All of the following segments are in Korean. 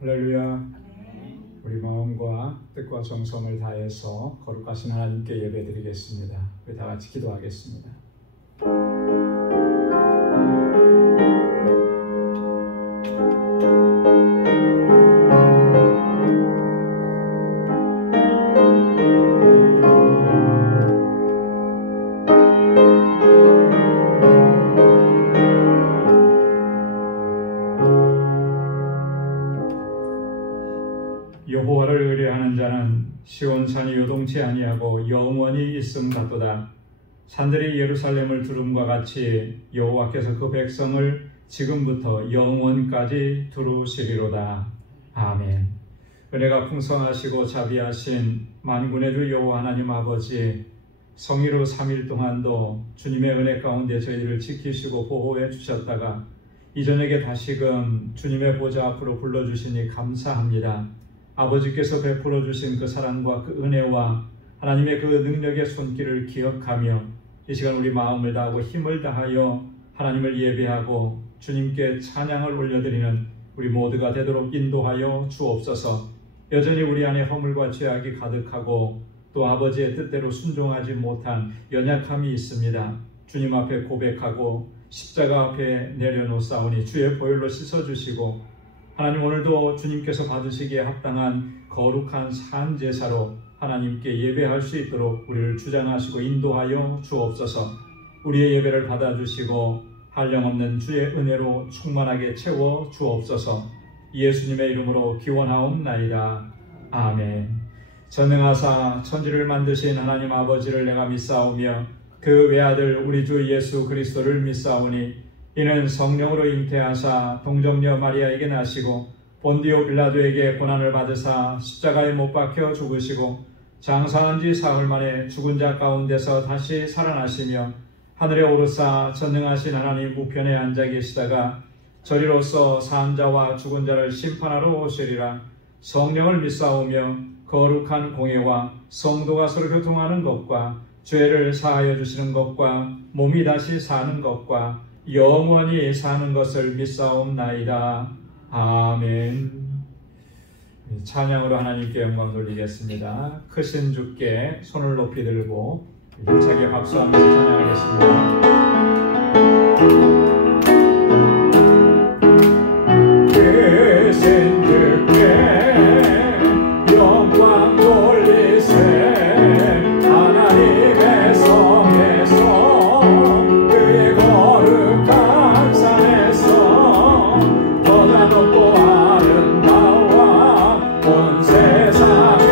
할렐루야. 우리 마음과 뜻과 정성을 다해서 거룩하신 하나님께 예배드리겠습니다. 우리 다 같이 기도하겠습니다. 여호와를 의뢰하는 자는 시온산이 요동치 아니하고 영원히 있음 같도다. 산들이 예루살렘을 두름과 같이 여호와께서 그 백성을 지금부터 영원까지 두루시리로다. 아멘. 은혜가 풍성하시고 자비하신 만군의 주 여호와 하나님 아버지, 성의로 3일 동안도 주님의 은혜 가운데 저희를 지키시고 보호해 주셨다가 이 저녁에 다시금 주님의 보좌 앞으로 불러주시니 감사합니다. 아버지께서 베풀어 주신 그 사랑과 그 은혜와 하나님의 그 능력의 손길을 기억하며 이 시간 우리 마음을 다하고 힘을 다하여 하나님을 예배하고 주님께 찬양을 올려드리는 우리 모두가 되도록 인도하여 주옵소서. 여전히 우리 안에 허물과 죄악이 가득하고 또 아버지의 뜻대로 순종하지 못한 연약함이 있습니다. 주님 앞에 고백하고 십자가 앞에 내려놓사오니 주의 보혈로 씻어주시고 하나님, 오늘도 주님께서 받으시기에 합당한 거룩한 산제사로 하나님께 예배할 수 있도록 우리를 주장하시고 인도하여 주옵소서. 우리의 예배를 받아주시고 한량없는 주의 은혜로 충만하게 채워 주옵소서. 예수님의 이름으로 기원하옵나이다. 아멘. 전능하사 천지를 만드신 하나님 아버지를 내가 믿사오며 그 외아들 우리 주 예수 그리스도를 믿사오니 이는 성령으로 잉태하사 동정녀 마리아에게 나시고 본디오 빌라도에게 고난을 받으사 십자가에 못 박혀 죽으시고 장사한 지 사흘 만에 죽은 자 가운데서 다시 살아나시며 하늘에 오르사 전능하신 하나님 우편에 앉아 계시다가 저리로서 산 자와 죽은 자를 심판하러 오시리라. 성령을 믿사오며 거룩한 공예와 성도가 서로 교통하는 것과 죄를 사하여 주시는 것과 몸이 다시 사는 것과 영원히 사는 것을 믿사옵나이다. 아멘. 찬양으로 하나님께 영광 돌리겠습니다. 크신 주께 손을 높이 들고 힘차게 박수하면서 찬양하겠습니다. 크신 주께 영광 돌리세. 하나님의 성에서 그의 거룩한 산에서 보다 높고 아름다워 온 세상의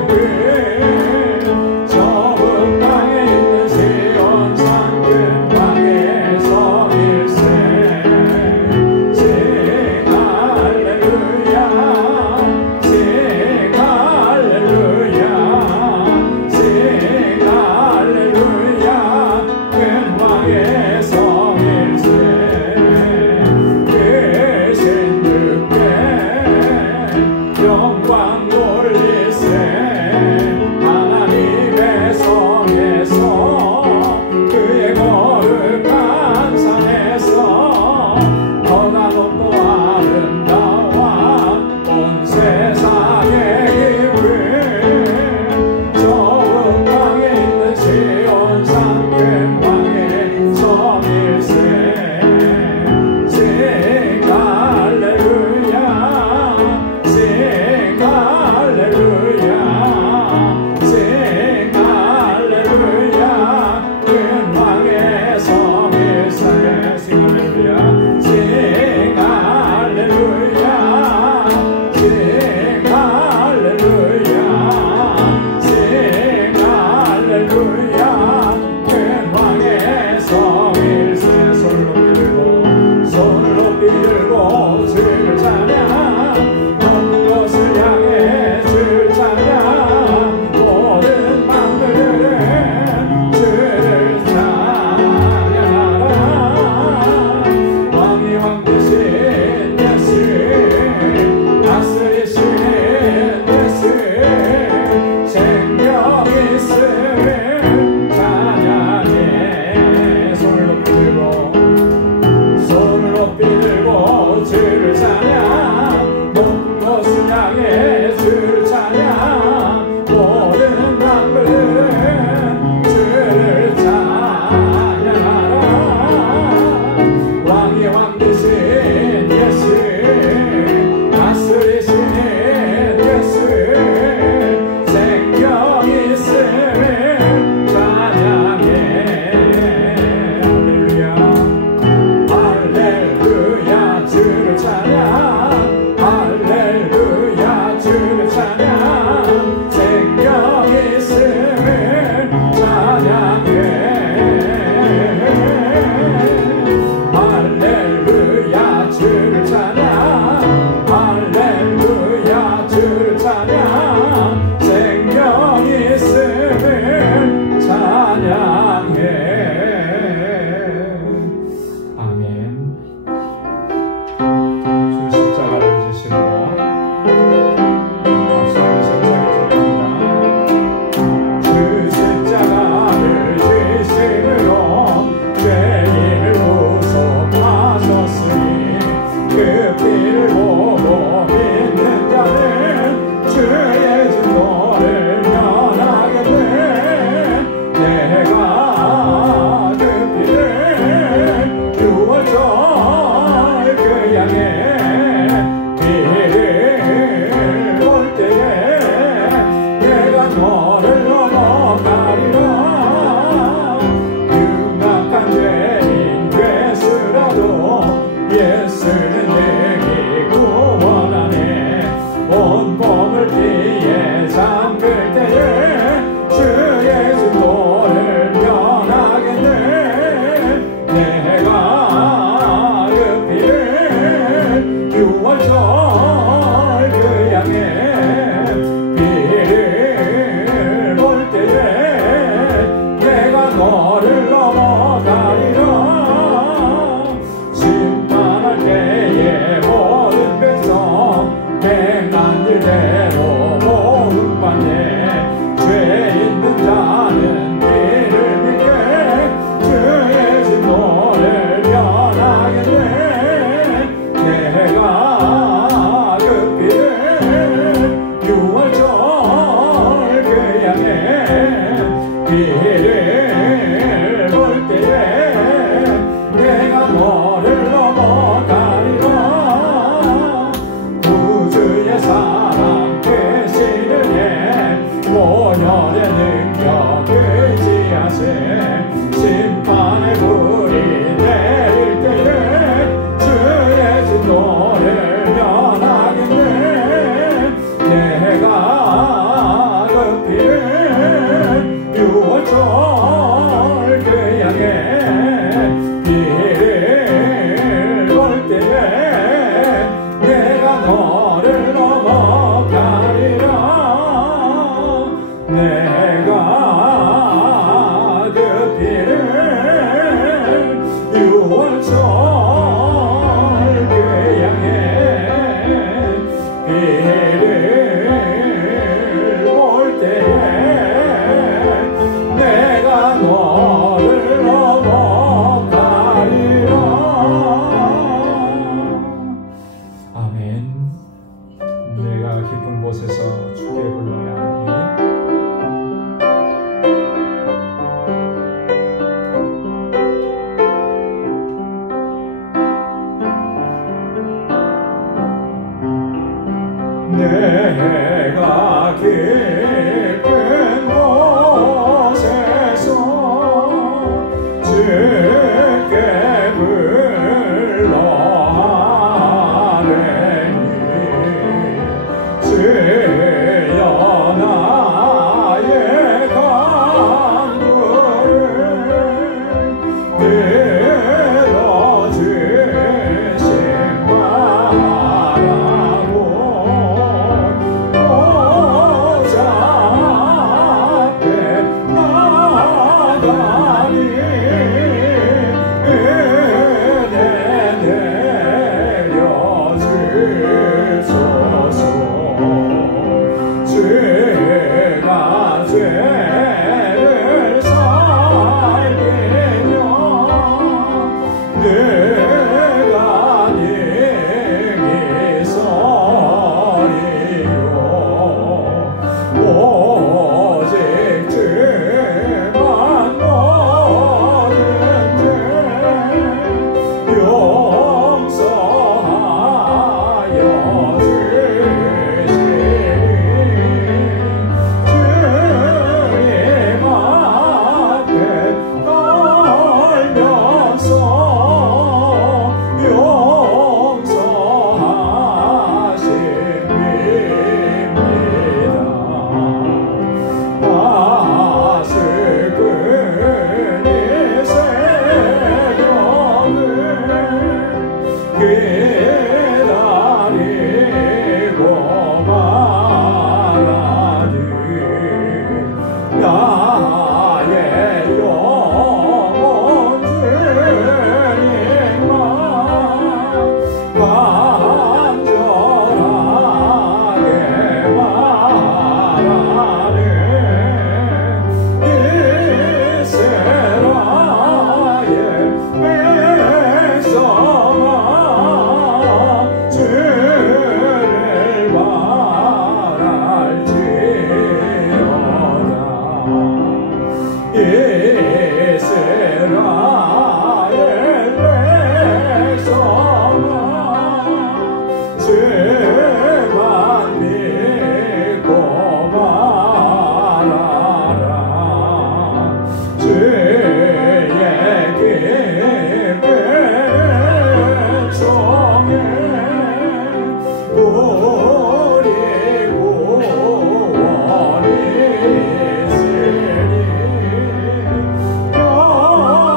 힘을 좁은 땅에 있는 시온 산 큰 방에서 일세. 싱 할렐루야 싱 할렐루야 교양에 비를 볼 때에 내가 너를 넘어가리라. 구주의 사랑 되시는 예 모혈의 능력 의지하세. 심판의 불이 내릴 때에 주의 진노를 면하겠네. 내가 그 피를 유월절 교양에 비를 볼 때에 내가 너를 넘어가리라. 내가 그 피를 유월절 교양에 비를 볼 때에 내가 너를 넘어가리라. 아멘. 내가 깊은 곳에서 주께 불러야 하니 내가 깊은 곳에서 주께 불러하리니 주여 나의 간구를 들어주신 바라고 오자 앞에 나가니 은혜 내려주소서. 죄가 죄를 살리며 내가 능히 서리요. 오직 주만 모든 죄 용서하여 주시니 주님 앞에 떨면서 용서하십니다. 아슬근이 새벽을 기다리고 말하니 나의 영혼 주님만 간절하게 말하네. 이스라엘 백성아 주를 바랄지어다. 이스라엘 백성아 주만 믿고 말하라. 주의 깊은 성에 우리 구원이 있으니 변함없는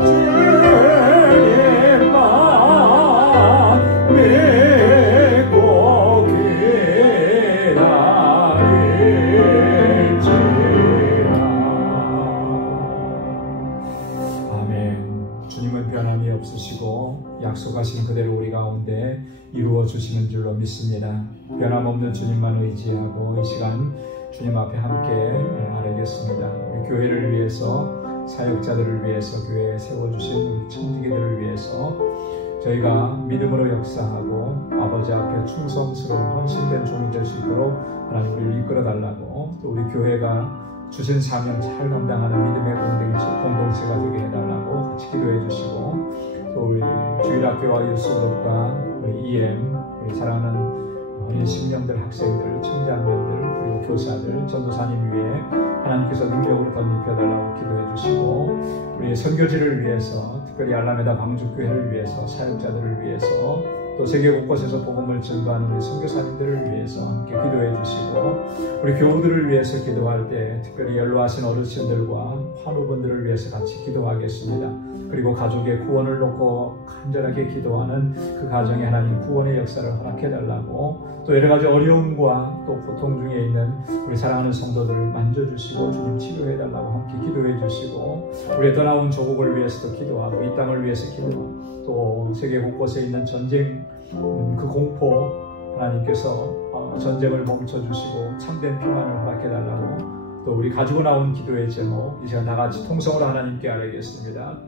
주님만 믿고 기다릴지라. 아멘. 주님은 변함이 없으시고 약속하신 그대로 우리 가운데 이루어 주시는 줄로 믿습니다. 변함없는 주님만 의지하고 이 시간 주님 앞에 함께 아뢰겠습니다. 우리 교회를 위해서, 사역자들을 위해서, 교회에 세워주신 우리 청지기들을 위해서 저희가 믿음으로 역사하고 아버지 앞에 충성스러운 헌신된 종이 될 수 있도록 하나님 우리를 이끌어달라고, 또 우리 교회가 주신 사명 잘 감당하는 믿음의 공동체가 되게 해달라고 같이 기도해 주시고, 또 우리 주일학교와 유스그룹과 우리 EM, 우리 사랑하는 우리 신명들, 학생들, 청장년들, 그리고 교사들, 전도사님 위에 하나님께서 능력으로 덧입혀달라고 기도해 주시고, 우리 선교지를 위해서, 특별히 알라메다 방주교회를 위해서, 사역자들을 위해서, 또 세계 곳곳에서 복음을 전도하는 우리 선교사님들을 위해서 함께 기도해 주시고, 우리 교우들을 위해서 기도할 때 특별히 연로하신 어르신들과 환우분들을 위해서 같이 기도하겠습니다. 그리고 가족의 구원을 놓고 간절하게 기도하는 그 가정에 하나님 구원의 역사를 허락해달라고, 또 여러가지 어려움과 또 고통 중에 있는 우리 사랑하는 성도들을 만져주시고 주님 치료해달라고 함께 기도해 주시고, 우리 떠나온 조국을 위해서도 기도하고 이 땅을 위해서 기도하고, 또 세계 곳곳에 있는 전쟁 그 공포 하나님께서 전쟁을 멈춰주시고 참된 평안을 허락해달라고, 또 우리 가지고 나온 기도의 제목 이 시간 다 같이 통성으로 하나님께 아뢰겠습니다.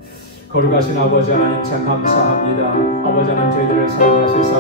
거룩하신 아버지 하나님 참 감사합니다. 아버지 하나님 저희들을 사랑하시사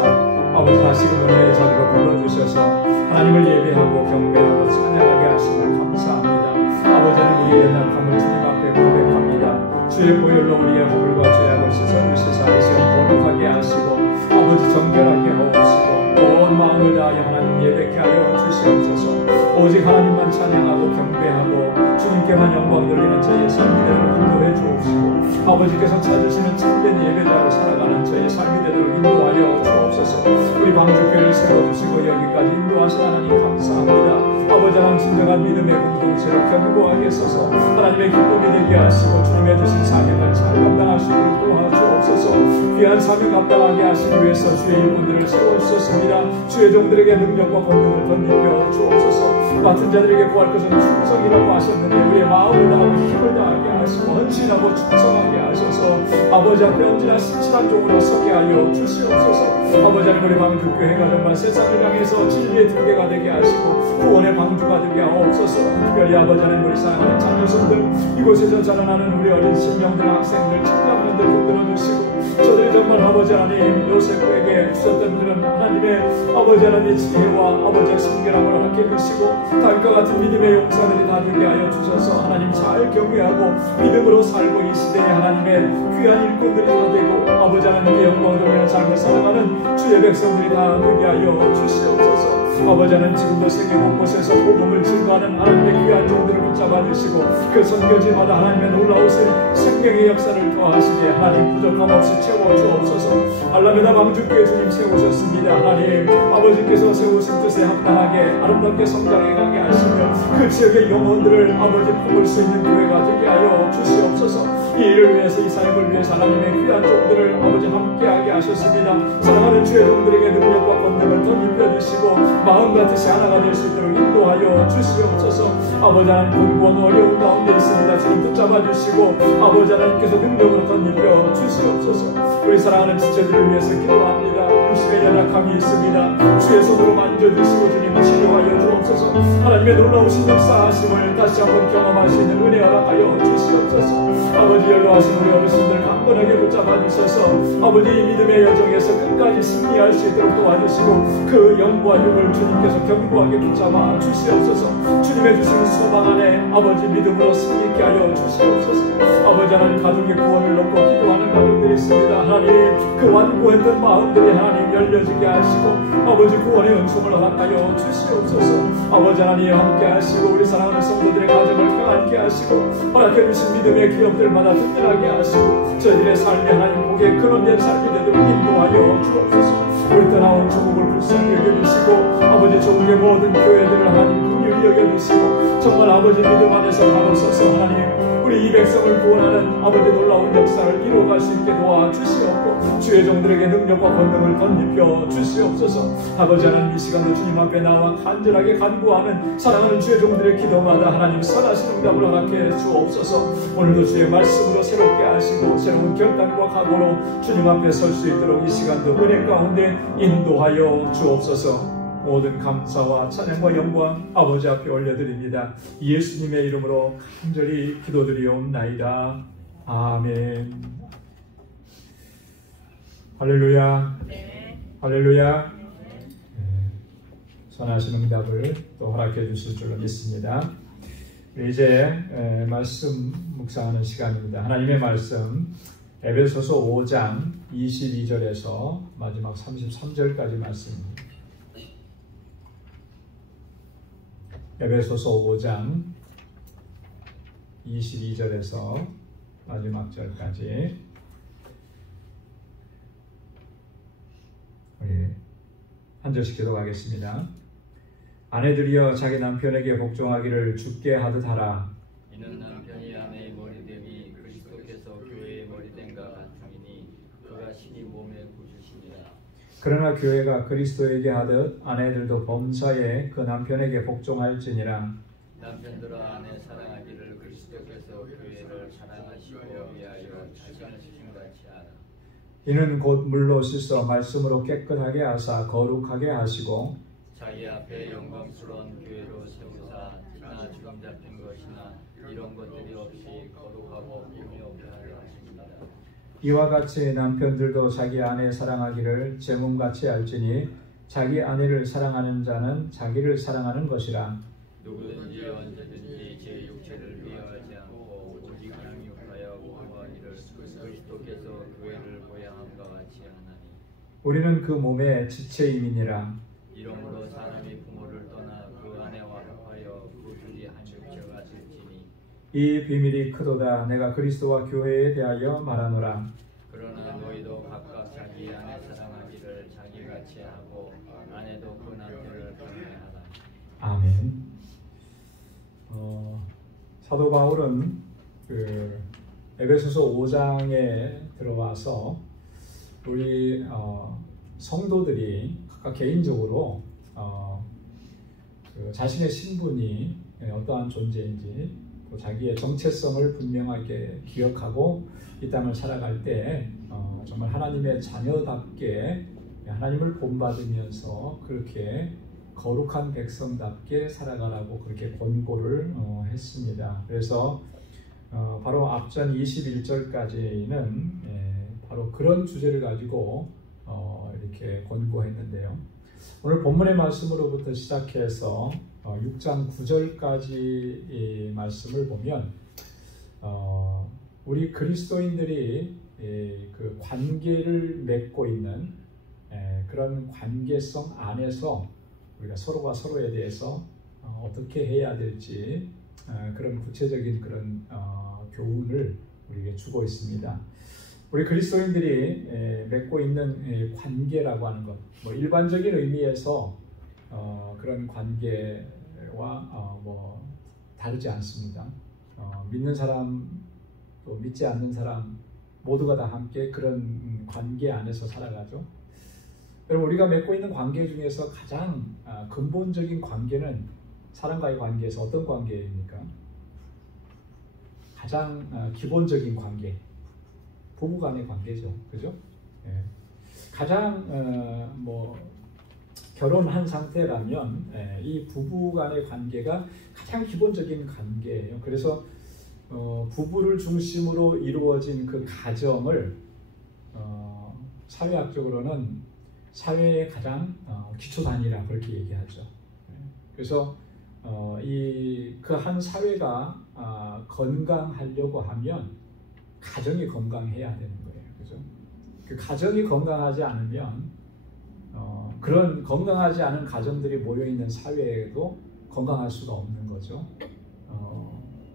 아버지 다시금 은혜의 자리로 불러주셔서 하나님을 예배하고 경배하고 찬양하게 하심을 감사합니다. 아버지 하나님 우리의 연약함을 주님 앞에 고백합니다. 주의 보혈로 우리의 허물과 죄악을 씻어주시사 이 시간 거룩하게 하시고 아버지 정결하게 하옵시고 온 마음을 다하여 하나님 예배케 하여 주시옵소서. 오직 하나님만 찬양하고 경배하고 주님께만 영광 돌리는 저희의 삶이 되도록 인도해 주옵시고, 아버지께서 찾으시는 참된 예배자로 살아가는 저희의 삶이 되도록 인도하여 주옵소서. 우리 방주교회를 세워주시고 여기까지 인도하신 하나님 감사합니다. 아버지 하나님 진정한 믿음의 공동체로 견고하게 서서 하나님의 기쁨이 되게 하시고 주님의 주신 사명을 잘 감당할 수 있도록 도와주옵소서. 귀한 사명 감당하게 하시기 위해서 주의 일꾼들을 세워주셨습니다. 주의 종들에게 능력과 권능을 덧입혀 주옵소서. 맡은 자들에게 구할 것은 충성이라고 하셨는데 우리의 마음을 다하고 힘을 다하게 하시고 헌신하고 충성하게 하셔서 아버지 앞에 언제나 신실한 종으로 서게 하여 주시옵소서. 아버지 하나님 우리 방주교회가 정말 세상을 향해서 진리의 등대가 되게 하시고 구원의 방주가 되게 하옵소서. 특별히 아버지 하나님 우리 사랑하는 자녀손들, 이곳에서 자라나는 우리 어린 신명들, 학생들, 청장년들 붙들어주시고, 저들이 정말 아버지 하나님 요셉에게 주셨던 그런 하나님의 아버지 하나님의 지혜와 아버지의 성결함을 허락해 주시고 달과 같은 믿음의 용사들이 다 되게 하여 주셔서 하나님 잘 경외하고 믿음으로 살고 이 시대에 하나님의 귀한 일꾼들이 다 되고 아버지 하나님의 영광 돌리는 삶을 살아가는 주의 백성들이 다 되게 하여 주시옵소서. 아버지 하나님 지금도 세계 곳곳에서 복음을 증거하는 하나님의 귀한 종들을 붙잡아 주시고 그 선교지마다 하나님의 놀라우신 생명의 역사를 더하시게 하나님 부족함 없이 채워 주옵소서. 알라메다 방주교회 주님 세우셨습니다. 하나님 아버지께서 세우신 뜻에 합당하게 아름답게 성장해 가게 하시며 그 지역의 영혼들을 아버지 품을 수 있는 교회가 되게 하여 주시옵소서. 이 일을 위해서 이 사역을 위해서 하나님의 귀한 종들을 아버지 함께하게 하셨습니다. 사랑하는 주의 종들에게 능력과 권능을 덧입혀 주시고 마음 같으시 하나가 될 수 있도록 인도하여 주시옵소서. 아버지 하나님 공고한 어려운 가운데 있습니다. 주님 붙잡아 주시고 아버지 하나님께서 능력으로 덧입혀 주시옵소서. 우리 사랑하는 지체들을 위해서 기도합니다. 육신의 연약함이 있습니다. 주의 손으로 만져주시고 주님 치료하여 주옵소서. 하나님의 놀라우신 역사하심을 다시 한번 경험할 수 있는 은혜 허락하여 주시옵소서. 아버지 연로하신 우리 어르신들 강건하게 붙잡아 주셔서 아버지 이 믿음의 여정에서 끝까지 승리할 수 있도록 도와주시고 그 영과 육을 주님께서 견고하게 붙잡아 주시옵소서. 주님의 주신 소망 안에 아버지 믿음으로 승리케 하여 주시옵소서. 아버지 하나님 가족의 구원을 놓고 기도하는 가족들이 있습니다. 하나님 그 완고했던 마음들이 하나님 열려지게 하시고 아버지 구원의 은총을 허락하여 주시옵소서. 아버지 하나님 함께 하시고 우리 사랑하는 성도들의 가정을 평안케 하시고 허락해 주신 믿음의 기업들마다 든든하게 하시고 저희들의 삶이 하나님 복의 근원된 삶이 되도록 인도하여 주옵소서. 우리 떠나온 조국을 불쌍히 여겨주시고 아버지 조국의 모든 교회들을 하나님 긍휼히 여겨주시고 정말 아버지 믿음 안에서 바로 서서 하나님 우리 이 백성을 구원하는 아버지 놀라운 역사를 이루어갈 수 있게 도와주시옵고 주의 종들에게 능력과 권능을 덧입혀 주시옵소서. 아버지 하나님 이 시간도 주님 앞에 나와 간절하게 간구하는 사랑하는 주의 종들의 기도마다 하나님 선하신 응답을 허락해 주옵소서. 오늘도 주의 말씀으로 새롭게 하시고 새로운 결단과 각오로 주님 앞에 설 수 있도록 이 시간도 은혜 가운데 인도하여 주옵소서. 모든 감사와 찬양과 영광 아버지 앞에 올려드립니다. 예수님의 이름으로 간절히 기도드리옵나이다. 아멘. 할렐루야. 네. 할렐루야. 선하신 응답을 또 허락해 주실 줄로 믿습니다. 이제 말씀 묵상하는 시간입니다. 하나님의 말씀 에베소서 5장 22절에서 마지막 33절까지 말씀입니다. 에베소서 5장 22절에서 마지막 절까지 우리 한 절씩 기도하겠습니다. 아내들이여 자기 남편에게 복종하기를 주께 하듯 하라. 이는 남편이 아내의 머리됨이 그리스도께서 교회의 머리됨과 같으니 그가 신이 몸의 구주시니라. 그러나 교회가 그리스도에게 하듯 아내들도 범사에 그 남편에게 복종할지니라. 남편들아 아내 사랑하기를 그리스도께서 교회를 사랑하시고 위하여 자신을 주신같이 하라. 이는 곧 물로 씻어 말씀으로 깨끗하게 하사 거룩하게 하시고 자기 앞에 영광스러운 교회로 세우사 나 지금 잡힌 것이나 이런 것들이 없이 거룩하고 흠이 없게 하려 하십니다. 이와 같이 남편들도 자기 아내 사랑하기를 제 몸같이 알지니 자기 아내를 사랑하는 자는 자기를 사랑하는 것이라. 누구든지 언제든지 제 육체를 비하하지 않고 오직 양육하여 보호하기를 그리스도께서 교회를 보양함과 같이 하나니 우리는 그 몸의 지체임이니라. 이러므로 사람이 부모를 떠나 그 아내와 합하여 그 둘이 한 육체가 될지니 이 비밀이 크도다. 내가 그리스도와 교회에 대하여 말하노라. 그러나 너희도 각각 자기 아내 사랑하기를 자기같이 하고 아내도 그 남편을 경외하라. 아멘. 사도 바울은 그 에베소서 5장에 들어와서 우리 성도들이 각각 개인적으로 그 자신의 신분이 어떠한 존재인지 또 자기의 정체성을 분명하게 기억하고 이 땅을 살아갈 때 정말 하나님의 자녀답게 하나님을 본받으면서 그렇게 거룩한 백성답게 살아가라고 그렇게 권고를 했습니다. 그래서 바로 앞전 21절까지는 바로 그런 주제를 가지고 이렇게 권고했는데요. 오늘 본문의 말씀으로부터 시작해서 6장 9절까지 말씀을 보면 우리 그리스도인들이 그 관계를 맺고 있는 그런 관계성 안에서 우리가 서로가 서로에 대해서 어떻게 해야 될지 그런 구체적인 그런 교훈을 우리에게 주고 있습니다. 우리 그리스도인들이 맺고 있는 관계라고 하는 것, 뭐 일반적인 의미에서 그런 관계와 뭐 다르지 않습니다. 믿는 사람 또 믿지 않는 사람 모두가 다 함께 그런 관계 안에서 살아가죠. 여러분 우리가 맺고 있는 관계 중에서 가장 근본적인 관계는 사람과의 관계에서 어떤 관계입니까? 가장 기본적인 관계, 부부 간의 관계죠. 그죠? 예. 가장 뭐 결혼한 상태라면 이 부부 간의 관계가 가장 기본적인 관계예요. 그래서 부부를 중심으로 이루어진 그 가정을 사회학적으로는 사회의 가장 기초 단위라 그렇게 얘기하죠. 그래서 이 그 한 사회가 건강하려고 하면 가정이 건강해야 되는 거예요. 그죠? 그 가정이 건강하지 않으면 그런 건강하지 않은 가정들이 모여 있는 사회에도 건강할 수가 없는 거죠.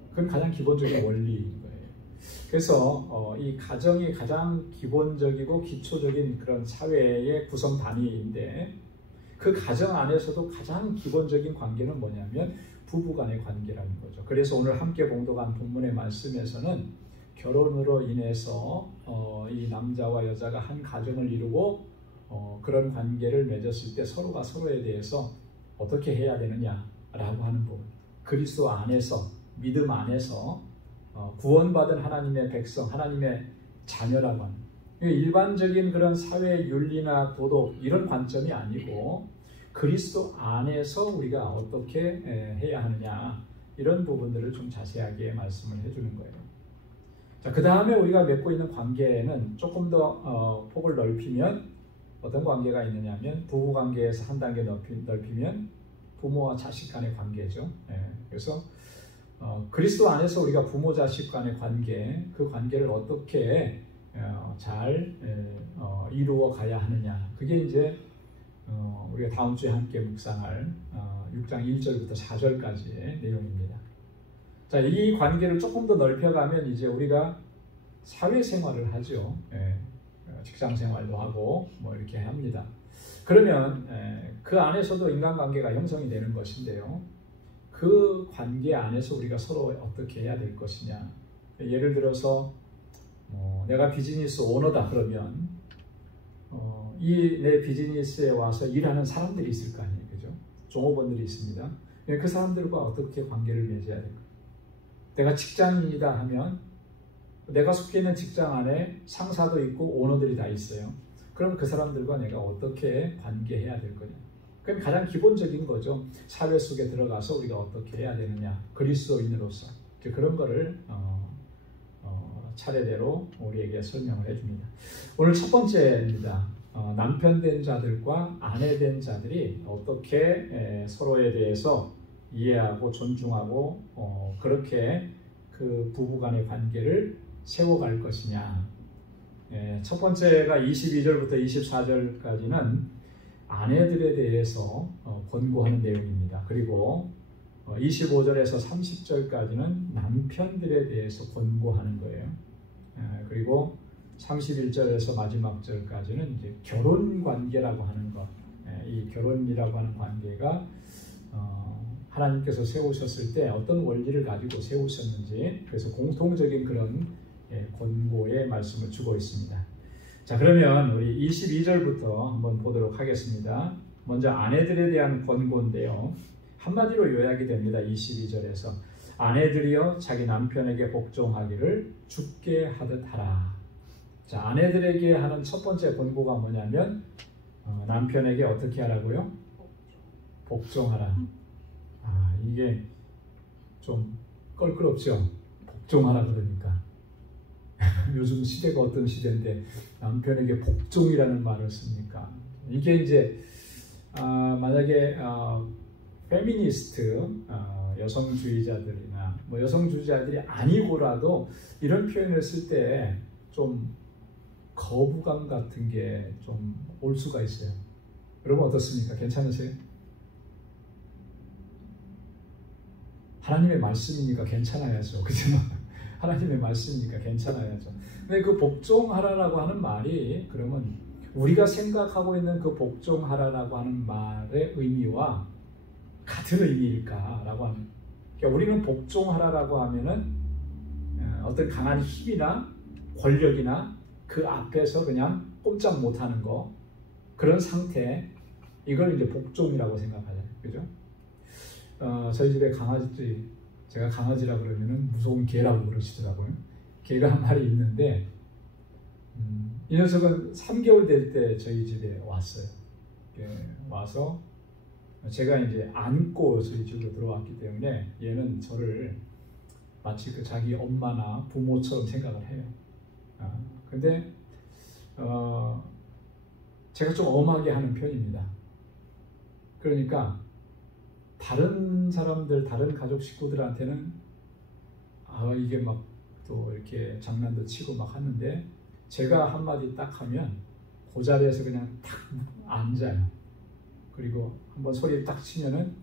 그건 가장 기본적인 원리인 거예요. 그래서 이 가정이 가장 기본적이고 기초적인 그런 사회의 구성 단위인데 그 가정 안에서도 가장 기본적인 관계는 뭐냐면 부부 간의 관계라는 거죠. 그래서 오늘 함께 봉독한 본문의 말씀에서는 결혼으로 인해서 이 남자와 여자가 한 가정을 이루고 그런 관계를 맺었을 때 서로가 서로에 대해서 어떻게 해야 되느냐라고 하는 부분, 그리스도 안에서 믿음 안에서 구원받은 하나님의 백성, 하나님의 자녀라고 하는 일반적인 그런 사회 윤리나 도덕 이런 관점이 아니고 그리스도 안에서 우리가 어떻게 해야 하느냐 이런 부분들을 좀 자세하게 말씀을 해주는 거예요. 자, 그 다음에 우리가 맺고 있는 관계는 조금 더 폭을 넓히면 어떤 관계가 있느냐 하면 부부 관계에서 한 단계 넓히면 부모와 자식 간의 관계죠. 그래서 그리스도 안에서 우리가 부모 자식 간의 관계, 그 관계를 어떻게 잘 이루어 가야 하느냐, 그게 이제 우리가 다음 주에 함께 묵상할 6장 1절부터 4절까지의 내용입니다. 자, 이 관계를 조금 더 넓혀가면 이제 우리가 사회생활을 하죠. 직장 생활도 하고 뭐 이렇게 합니다. 그러면 그 안에서도 인간관계가 형성이 되는 것인데요. 그 관계 안에서 우리가 서로 어떻게 해야 될 것이냐. 예를 들어서 내가 비즈니스 오너다 그러면 이 내 비즈니스에 와서 일하는 사람들이 있을 거 아니에요. 그죠? 종업원들이 있습니다. 그 사람들과 어떻게 관계를 맺어야 될까? 내가 직장인이다 하면 내가 속해 있는 직장 안에 상사도 있고 오너들이 다 있어요. 그럼 그 사람들과 내가 어떻게 관계해야 될 거냐? 그건 가장 기본적인 거죠. 사회 속에 들어가서 우리가 어떻게 해야 되느냐. 그리스도인으로서 그런 거를 차례대로 우리에게 설명을 해줍니다. 오늘 첫 번째입니다. 남편 된 자들과 아내 된 자들이 어떻게 서로에 대해서 이해하고 존중하고 그렇게 그 부부간의 관계를 세워갈 것이냐. 첫 번째가 22절부터 24절까지는 아내들에 대해서 권고하는 내용입니다. 그리고 25절에서 30절까지는 남편들에 대해서 권고하는 거예요. 그리고 31절에서 마지막 절까지는 이제 결혼 관계라고 하는 것. 이 결혼이라고 하는 관계가 하나님께서 세우셨을 때 어떤 원리를 가지고 세우셨는지, 그래서 공통적인 그런 권고의 말씀을 주고 있습니다. 자, 그러면 우리 22절부터 한번 보도록 하겠습니다. 먼저 아내들에 대한 권고인데요. 한마디로 요약이 됩니다. 22절에서 아내들이여 자기 남편에게 복종하기를 주께 하듯 하라. 자, 아내들에게 하는 첫 번째 권고가 뭐냐면 남편에게 어떻게 하라고요? 복종하라. 이게 좀 껄끄럽죠? 복종하라 그러니까. 요즘 시대가 어떤 시대인데 남편에게 복종이라는 말을 씁니까? 이게 이제 만약에 페미니스트 여성주의자들이나 뭐 여성주의자들이 아니고라도 이런 표현을 쓸 때 좀 거부감 같은 게 좀 올 수가 있어요. 여러분 어떻습니까? 괜찮으세요? 하나님의 말씀이니까 괜찮아야죠. 그죠? 하나님의 말씀이니까 괜찮아야죠. 근데 그 복종하라라고 하는 말이 그러면 우리가 생각하고 있는 그 복종하라라고 하는 말의 의미와 같은 의미일까라고 하는. 그러니까 우리는 복종하라라고 하면은 어떤 강한 힘이나 권력이나 그 앞에서 그냥 꼼짝 못하는 거, 그런 상태, 이걸 이제 복종이라고 생각하잖아요. 그죠? 저희 집에 강아지들이, 제가 강아지라 그러면은 무서운 개라고 그러시더라고요. 개가 한 마리 있는데 이 녀석은 3개월 될 때 저희 집에 왔어요. 와서 제가 이제 안고 저희 집으로 들어왔기 때문에 얘는 저를 마치 그 자기 엄마나 부모처럼 생각을 해요. 근데 제가 좀 엄하게 하는 편입니다. 그러니까 다른 사람들, 다른 가족 식구들한테는 이게 막 또 이렇게 장난도 치고 막 하는데 제가 한마디 딱 하면 그 자리에서 그냥 탁 앉아요. 그리고 한번 소리 딱 치면은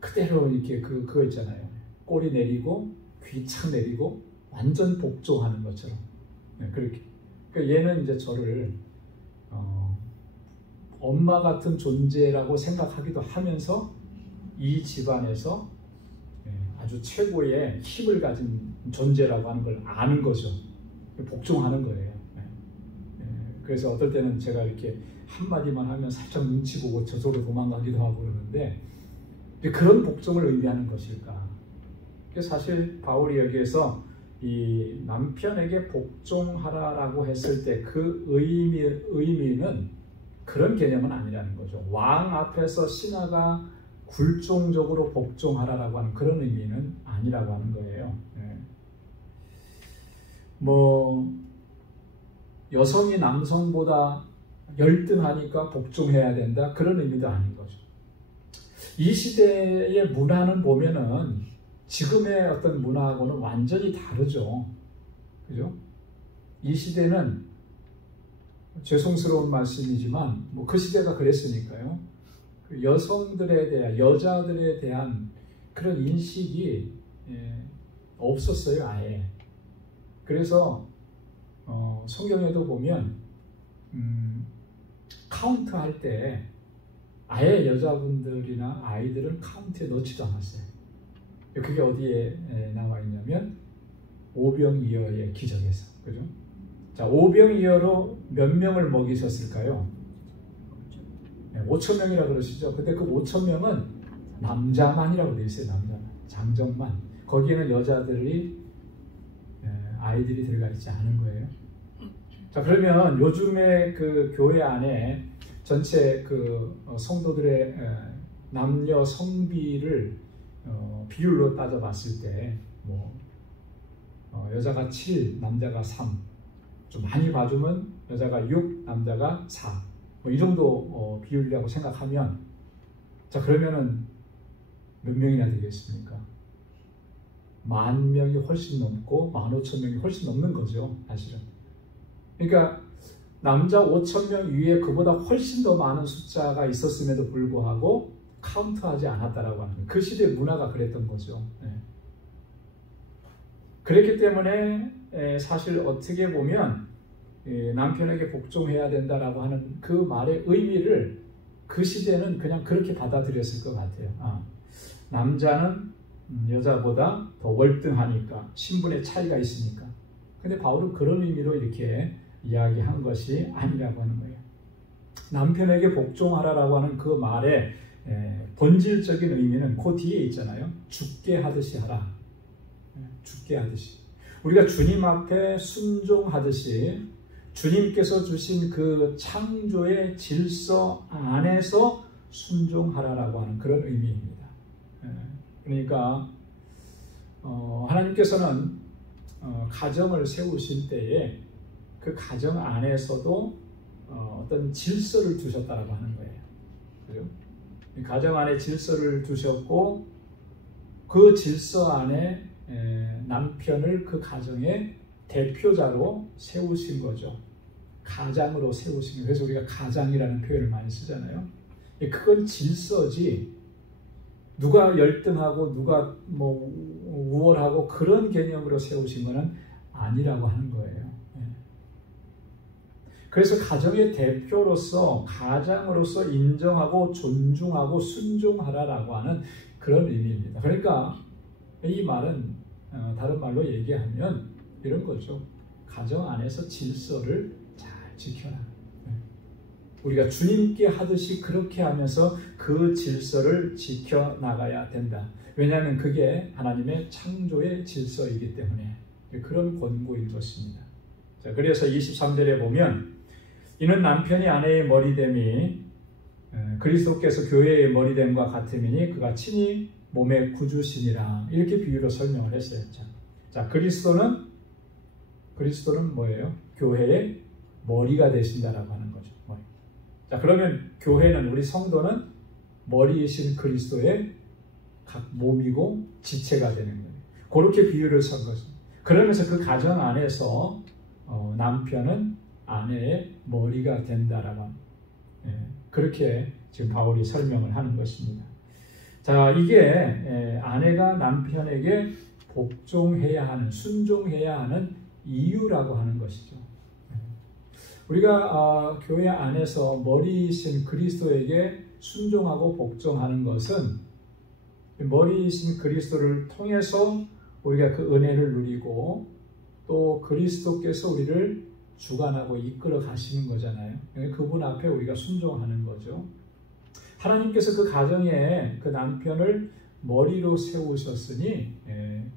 그대로 이렇게 그거 있잖아요. 꼬리 내리고 귀 착 내리고 완전 복종하는 것처럼. 그렇게. 그러니까 얘는 이제 저를 엄마 같은 존재라고 생각하기도 하면서 이 집안에서 아주 최고의 힘을 가진 존재라고 하는 걸 아는 거죠. 복종하는 거예요. 그래서 어떨 때는 제가 이렇게 한마디만 하면 살짝 눈치 보고 저쪽으로 도망가기도 하고 그러는데 그런 복종을 의미하는 것일까? 사실 바울이 여기에서 이 남편에게 복종하라라고 했을 때 그 의미는 그런 개념은 아니라는 거죠. 왕 앞에서 신하가 굴종적으로 복종하라라고 하는 그런 의미는 아니라고 하는 거예요. 뭐 여성이 남성보다 열등하니까 복종해야 된다, 그런 의미도 아닌 거죠. 이 시대의 문화는 보면은 지금의 어떤 문화하고는 완전히 다르죠. 그죠? 이 시대는 죄송스러운 말씀이지만 뭐 그 시대가 그랬으니까요. 그 여성들에 대한, 여자들에 대한 그런 인식이 없었어요, 아예. 그래서 성경에도 보면 카운트 할 때 아예 여자분들이나 아이들은 카운트에 넣지도 않았어요. 그게 어디에 나와 있냐면 오병이어의 기적에서. 그죠? 자, 오병이어로 몇 명을 먹이셨을까요? 5,000명이라고 그러시죠. 근데 그 5,000명은 남자만이라고 되어 있어요. 남자만, 장정만. 거기에는 여자들이, 아이들이 들어가 있지 않은 거예요. 자, 그러면 요즘에 그 교회 안에 전체 그 성도들의 남녀 성비를 비율로 따져봤을 때 뭐 여자가 7, 남자가 3, 좀 많이 봐주면 여자가 6, 남자가 4, 뭐 이 정도 비율이라고 생각하면, 자, 그러면은 몇 명이나 되겠습니까? 10,000명이 훨씬 넘고 15,000명이 훨씬 넘는 거죠, 사실은. 그러니까 남자 5,000명 위에 그보다 훨씬 더 많은 숫자가 있었음에도 불구하고 카운트하지 않았다라고 하는 거예요. 그 시대 문화가 그랬던 거죠. 그랬기 때문에 사실 어떻게 보면 남편에게 복종해야 된다라고 하는 그 말의 의미를 그 시대는 그냥 그렇게 받아들였을 것 같아요. 남자는 여자보다 더 월등하니까, 신분의 차이가 있으니까. 근데 바울은 그런 의미로 이렇게 이야기한 것이 아니라고 하는 거예요. 남편에게 복종하라라고 하는 그 말의 본질적인 의미는 그 뒤에 있잖아요. 죽게 하듯이 하라. 죽게 하듯이. 우리가 주님 앞에 순종하듯이 주님께서 주신 그 창조의 질서 안에서 순종하라라고 하는 그런 의미입니다. 그러니까 하나님께서는 가정을 세우실 때에 그 가정 안에서도 어떤 질서를 두셨다라고 하는 거예요. 그죠? 가정 안에 질서를 두셨고, 그 질서 안에 남편을 그 가정의 대표자로 세우신 거죠. 가장으로 세우신 거예요. 그래서 우리가 가장이라는 표현을 많이 쓰잖아요. 그건 질서지, 누가 열등하고 누가 뭐 우월하고 그런 개념으로 세우신 것은 아니라고 하는 거예요. 그래서 가정의 대표로서, 가장으로서 인정하고 존중하고 순종하라라고 하는 그런 의미입니다. 그러니까 이 말은 다른 말로 얘기하면 이런 거죠. 가정 안에서 질서를 잘 지켜라. 우리가 주님께 하듯이 그렇게 하면서 그 질서를 지켜나가야 된다. 왜냐하면 그게 하나님의 창조의 질서이기 때문에 그런 권고인 것입니다. 자, 그래서 23절에 보면 이는 남편이 아내의 머리됨이 그리스도께서 교회의 머리됨과 같음이니 그가 친히 몸의 구주시니라. 이렇게 비유로 설명을 했어요. 자, 그리스도는 뭐예요? 교회의 머리가 되신다라고 하는 거죠. 머리. 자, 그러면 교회는, 우리 성도는 머리이신 그리스도의 각 몸이고 지체가 되는 거예요. 그렇게 비유를 선 거죠. 그러면서 그 가정 안에서 남편은 아내의 머리가 된다라고 그렇게 지금 바울이 설명을 하는 것입니다. 자, 이게 아내가 남편에게 복종해야 하는, 순종해야 하는 이유라고 하는 것이죠. 우리가 교회 안에서 머리이신 그리스도에게 순종하고 복종하는 것은 머리이신 그리스도를 통해서 우리가 그 은혜를 누리고 또 그리스도께서 우리를 주관하고 이끌어 가시는 거잖아요. 그분 앞에 우리가 순종하는 거죠. 하나님께서 그 가정에 그 남편을 머리로 세우셨으니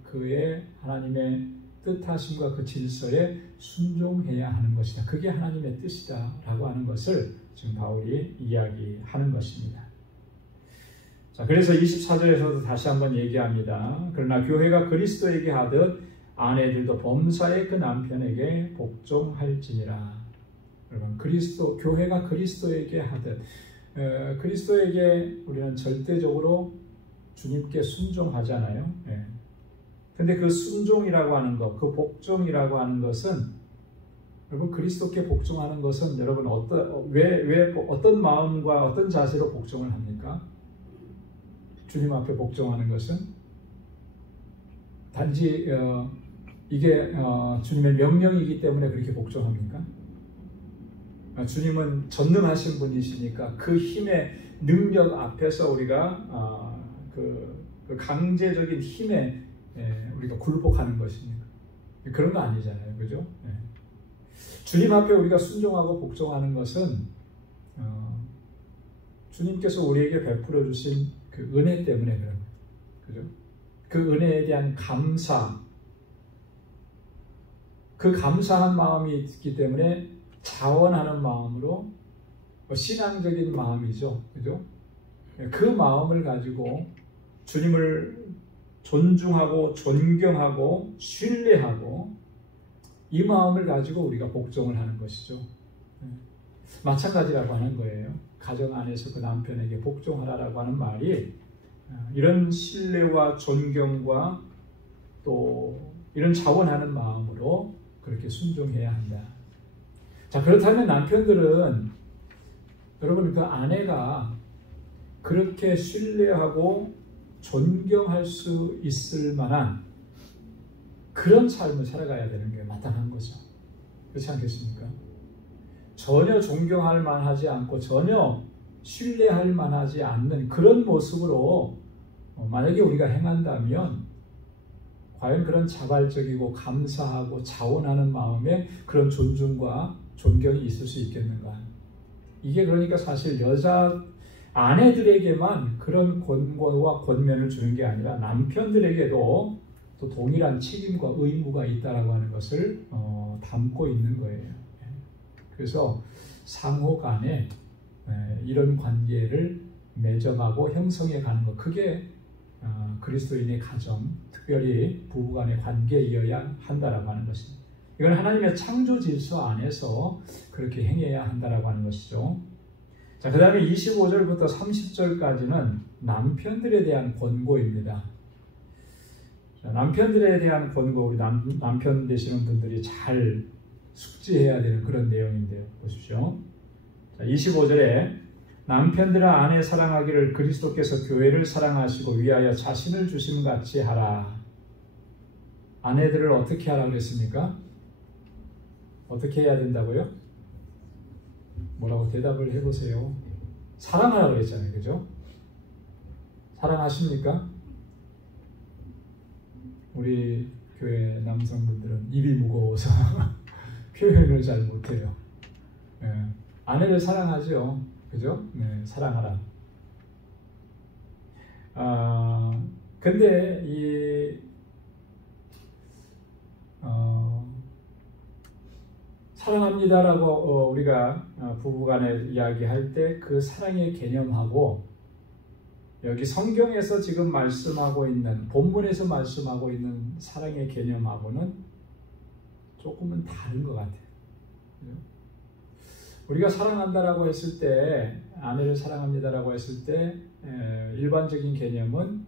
그의 하나님의 뜻하심과 그 질서에 순종해야 하는 것이다. 그게 하나님의 뜻이다라고 하는 것을 지금 바울이 이야기하는 것입니다. 자, 그래서 24절에서도 다시 한번 얘기합니다. 그러나 교회가 그리스도에게 하듯 아내들도 범사의 그 남편에게 복종할지니라. 여러분, 그리스도, 교회가 그리스도에게 하듯 그리스도에게 우리는 절대적으로 주님께 순종하잖아요. 근데 그 순종이라고 하는 것, 그 복종이라고 하는 것은, 여러분, 그리스도께 복종하는 것은 여러분 어떤 마음과 어떤 자세로 복종을 합니까? 주님 앞에 복종하는 것은 단지 이게 주님의 명령이기 때문에 그렇게 복종합니까? 주님은 전능하신 분이시니까 그 힘의 능력 앞에서 우리가 그 강제적인 힘에 우리가 굴복하는 것입니다. 그런 거 아니잖아요, 그죠? 주님 앞에 우리가 순종하고 복종하는 것은 주님께서 우리에게 베풀어 주신 그 은혜 때문에 그런 거예요, 그죠? 그 은혜에 대한 감사, 그 감사한 마음이 있기 때문에 자원하는 마음으로, 신앙적인 마음이죠, 그죠? 그 마음을 가지고 주님을 존중하고 존경하고 신뢰하고 이 마음을 가지고 우리가 복종을 하는 것이죠. 마찬가지라고 하는 거예요. 가정 안에서 그 남편에게 복종하라라고 하는 말이 이런 신뢰와 존경과 또 이런 자원하는 마음으로 그렇게 순종해야 한다. 자, 그렇다면 남편들은, 여러분, 그 아내가 그렇게 신뢰하고 존경할 수 있을 만한 그런 삶을 살아가야 되는 게 마땅한 거죠. 그렇지 않겠습니까? 전혀 존경할 만하지 않고 전혀 신뢰할 만하지 않는 그런 모습으로 만약에 우리가 행한다면 과연 그런 자발적이고 감사하고 자원하는 마음에 그런 존중과 존경이 있을 수 있겠는가? 이게 그러니까 사실 여자 아내들에게만 그런 권고와 권면을 주는 게 아니라 남편들에게도 또 동일한 책임과 의무가 있다라고 하는 것을 담고 있는 거예요. 그래서 상호 간에 이런 관계를 맺어가고 형성해 가는 것, 그게 그리스도인의 가정, 특별히 부부간의 관계이어야 한다라고 하는 것입니다. 이건 하나님의 창조 질서 안에서 그렇게 행해야 한다라고 하는 것이죠. 자, 그 다음에 25절부터 30절까지는 남편들에 대한 권고입니다. 자, 남편들에 대한 권고, 우리 남편 되시는 분들이 잘 숙지해야 되는 그런 내용인데요. 보십시오. 자, 25절에 남편들아 아내 사랑하기를 그리스도께서 교회를 사랑하시고 위하여 자신을 주심같이 하라. 아내들을 어떻게 하라고 그랬습니까? 어떻게 해야 된다고요? 뭐라고 대답을 해보세요. 사랑하라고 그랬잖아요, 그죠? 사랑하십니까? 우리 교회 남성분들은 입이 무거워서 표현을 잘 못해요. 아내를 사랑하죠, 그죠? 네, 사랑하라. 근데 사랑합니다라고 우리가 부부간에 이야기할 때 그 사랑의 개념하고 여기 성경에서 지금 말씀하고 있는, 본문에서 말씀하고 있는 사랑의 개념하고는 조금은 다른 것 같아요. 우리가 사랑한다라고 했을 때, 아내를 사랑합니다라고 했을 때 일반적인 개념은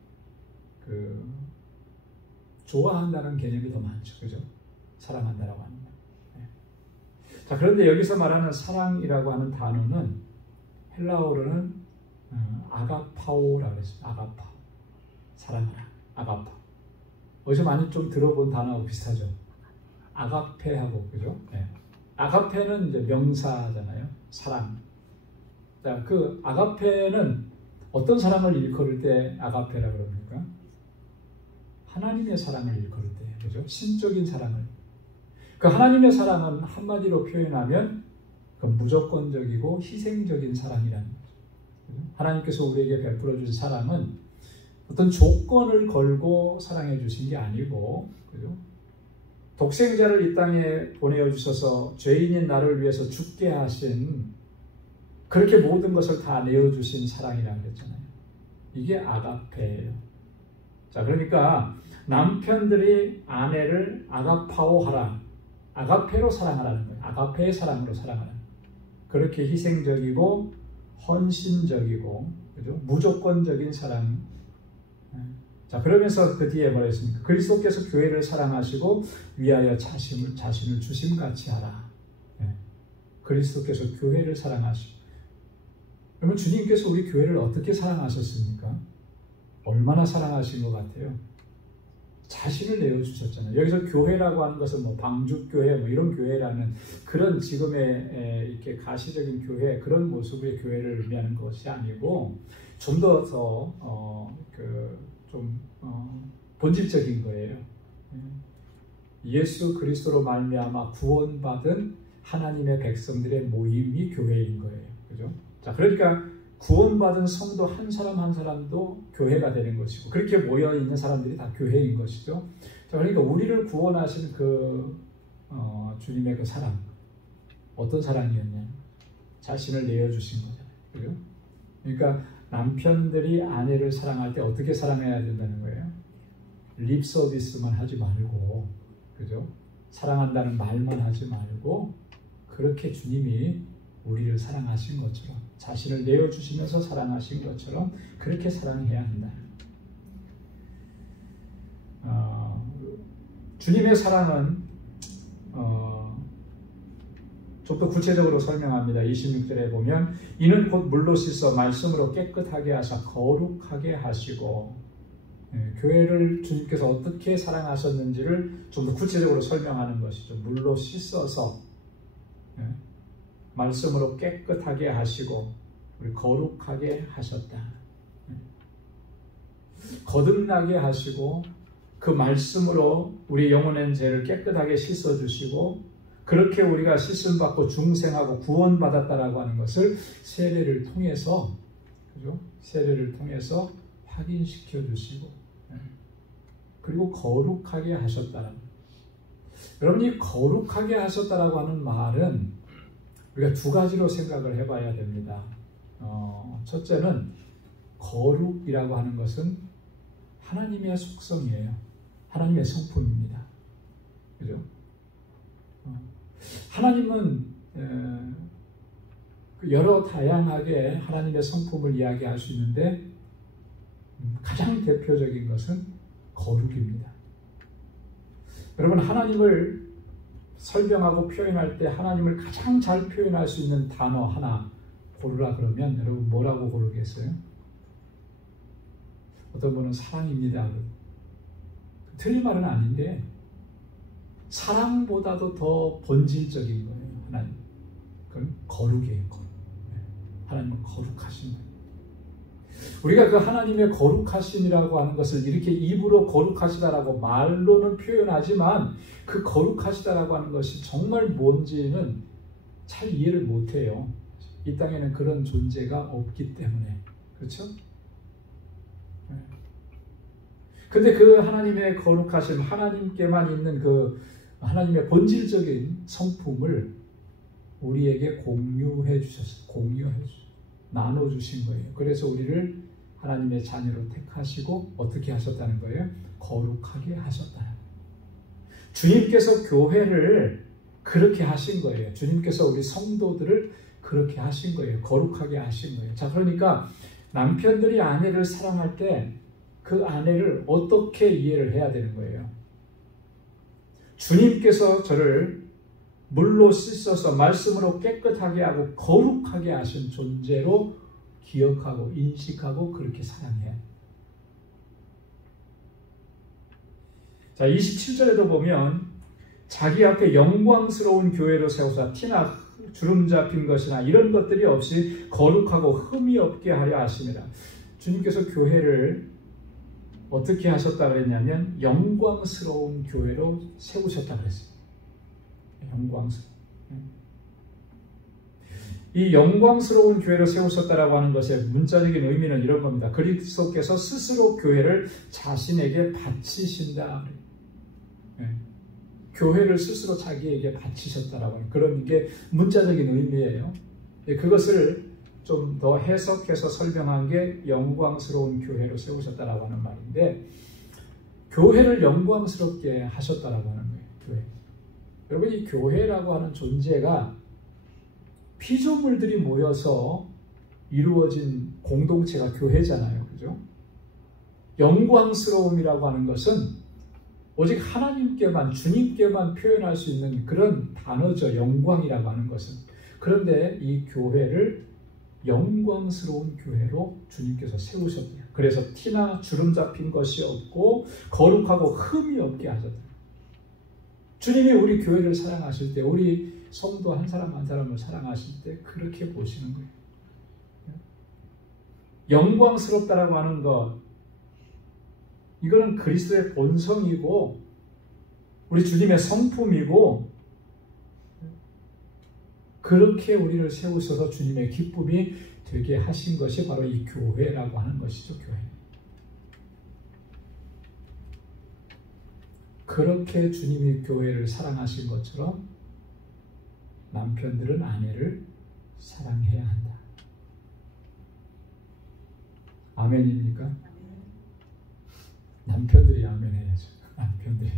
좋아한다는 개념이 더 많죠, 그죠? 사랑한다라고 하는 거. 자, 그런데 여기서 말하는 사랑이라고 하는 단어는 헬라어로는 아가파오라고 했어요. 아가파. 사랑하라. 아가파. 어디서 많이 좀 들어본 단어하고 비슷하죠. 아가페하고, 그죠? 네. 아가페는 이제 명사잖아요. 사랑. 자, 그 아가페는 어떤 사랑을 일컬을 때 아가페라고 그럽니까? 하나님의 사랑을 일컬을 때, 그죠? 신적인 사랑을. 그 하나님의 사랑은 한마디로 표현하면 그 무조건적이고 희생적인 사랑이라는 거죠. 하나님께서 우리에게 베풀어 주신 사랑은 어떤 조건을 걸고 사랑해 주신 게 아니고, 그죠? 독생자를 이 땅에 보내어 주셔서 죄인인 나를 위해서 죽게 하신, 그렇게 모든 것을 다 내어 주신 사랑이라고 했잖아요. 이게 아가페예요. 자, 그러니까 남편들이 아내를 아가파오하라, 아가페로 사랑하라는 거예요. 아가페의 사랑으로 사랑하라. 그렇게 희생적이고 헌신적이고, 그죠? 무조건적인 사랑. 자, 그러면서 그 뒤에 뭐라 했습니까? 그리스도께서 교회를 사랑하시고 위하여 자신을 주심같이 하라. 그리스도께서 교회를 사랑하시고. 그러면 주님께서 우리 교회를 어떻게 사랑하셨습니까? 얼마나 사랑하신 것 같아요? 자신을 내어주셨잖아요. 여기서 교회라고 하는 것은 뭐 방주교회 뭐 이런 교회라는 그런 지금의 이렇게 가시적인 교회, 그런 모습의 교회를 의미하는 것이 아니고 좀 더 본질적인 거예요. 예수 그리스도로 말미암아 구원받은 하나님의 백성들의 모임이 교회인 거예요. 그죠? 자, 그러니까 구원받은 성도 한 사람 한 사람도 교회가 되는 것이고, 그렇게 모여 있는 사람들이 다 교회인 것이죠. 자, 그러니까 우리를 구원하신 주님의 그 사랑, 어떤 사랑이었냐? 자신을 내어주신 거잖아요. 그죠? 그러니까 남편들이 아내를 사랑할 때 어떻게 사랑해야 된다는 거예요? 립 서비스만 하지 말고, 그죠? 사랑한다는 말만 하지 말고, 그렇게 주님이 우리를 사랑하신 것처럼, 자신을 내어주시면서 사랑하신 것처럼 그렇게 사랑해야 한다. 주님의 사랑은 좀 더 구체적으로 설명합니다. 26절에 보면 이는 곧 물로 씻어 말씀으로 깨끗하게 하사 거룩하게 하시고, 교회를 주님께서 어떻게 사랑하셨는지를 좀 더 구체적으로 설명하는 것이죠. 물로 씻어서 말씀으로 깨끗하게 하시고 우리 거룩하게 하셨다. 거듭나게 하시고 그 말씀으로 우리 영혼의 죄를 깨끗하게 씻어주시고, 그렇게 우리가 씻음받고 중생하고 구원받았다라고 하는 것을 세례를 통해서, 그죠? 세례를 통해서 확인시켜 주시고, 그리고 거룩하게 하셨다라는. 여러분이 거룩하게 하셨다라고 하는 말은 우리가 두 가지로 생각을 해봐야 됩니다. 첫째는 거룩이라고 하는 것은 하나님의 속성이에요. 하나님의 성품입니다. 그죠? 하나님은 여러 다양하게 하나님의 성품을 이야기할 수 있는데 가장 대표적인 것은 거룩입니다. 여러분, 하나님을 설명하고 표현할 때 하나님을 가장 잘 표현할 수 있는 단어 하나 고르라 그러면 여러분 뭐라고 고르겠어요? 어떤 분은 사랑입니다. 틀린 말은 아닌데 사랑보다도 더 본질적인 거예요. 하나님. 그건 거룩이에요. 거룩. 하나님은 거룩하신 거예요. 우리가 그 하나님의 거룩하심이라고 하는 것을 이렇게 입으로 거룩하시다라고 말로는 표현하지만 그 거룩하시다라고 하는 것이 정말 뭔지는 잘 이해를 못해요. 이 땅에는 그런 존재가 없기 때문에. 그렇죠? 근데 그 하나님의 거룩하심, 하나님께만 있는 그 하나님의 본질적인 성품을 우리에게 공유해 주셨어요. 나눠주신 거예요. 그래서 우리를 하나님의 자녀로 택하시고 어떻게 하셨다는 거예요? 거룩하게 하셨다는 거예요. 주님께서 교회를 그렇게 하신 거예요. 주님께서 우리 성도들을 그렇게 하신 거예요. 거룩하게 하신 거예요. 자, 그러니까 남편들이 아내를 사랑할 때 그 아내를 어떻게 이해를 해야 되는 거예요? 주님께서 저를 물로 씻어서 말씀으로 깨끗하게 하고 거룩하게 하신 존재로 기억하고 인식하고 그렇게 사랑해야 해요. 자, 27절에도 보면 자기 앞에 영광스러운 교회로 세우사 티나 주름 잡힌 것이나 이런 것들이 없이 거룩하고 흠이 없게 하려 하심이라. 주님께서 교회를 어떻게 하셨다 그랬냐면 영광스러운 교회로 세우셨다 그랬어요. 영광스러운. 이 영광스러운 교회로 세우셨다라고 하는 것의 문자적인 의미는 이런 겁니다. 그리스도께서 스스로 교회를 자신에게 바치신다. 교회를 스스로 자기에게 바치셨다라고 하는 그런 게 문자적인 의미예요. 그것을 좀 더 해석해서 설명한 게 영광스러운 교회로 세우셨다라고 하는 말인데, 교회를 영광스럽게 하셨다라고 하는 거예요. 교회. 여러분, 이 교회라고 하는 존재가 피조물들이 모여서 이루어진 공동체가 교회잖아요. 그죠? 영광스러움이라고 하는 것은 오직 하나님께만, 주님께만 표현할 수 있는 그런 단어죠. 영광이라고 하는 것은. 그런데 이 교회를 영광스러운 교회로 주님께서 세우셨대요. 그래서 티나 주름 잡힌 것이 없고 거룩하고 흠이 없게 하셨대요. 주님이 우리 교회를 사랑하실 때, 우리 성도 한 사람 한 사람을 사랑하실 때 그렇게 보시는 거예요. 영광스럽다라고 하는 것, 이거는 그리스도의 본성이고 우리 주님의 성품이고, 그렇게 우리를 세우셔서 주님의 기쁨이 되게 하신 것이 바로 이 교회라고 하는 것이죠. 교회. 그렇게 주님이 교회를 사랑하신 것처럼 남편들은 아내를 사랑해야 한다. 아멘입니까? 남편들이 아멘 해야죠. 남편들이.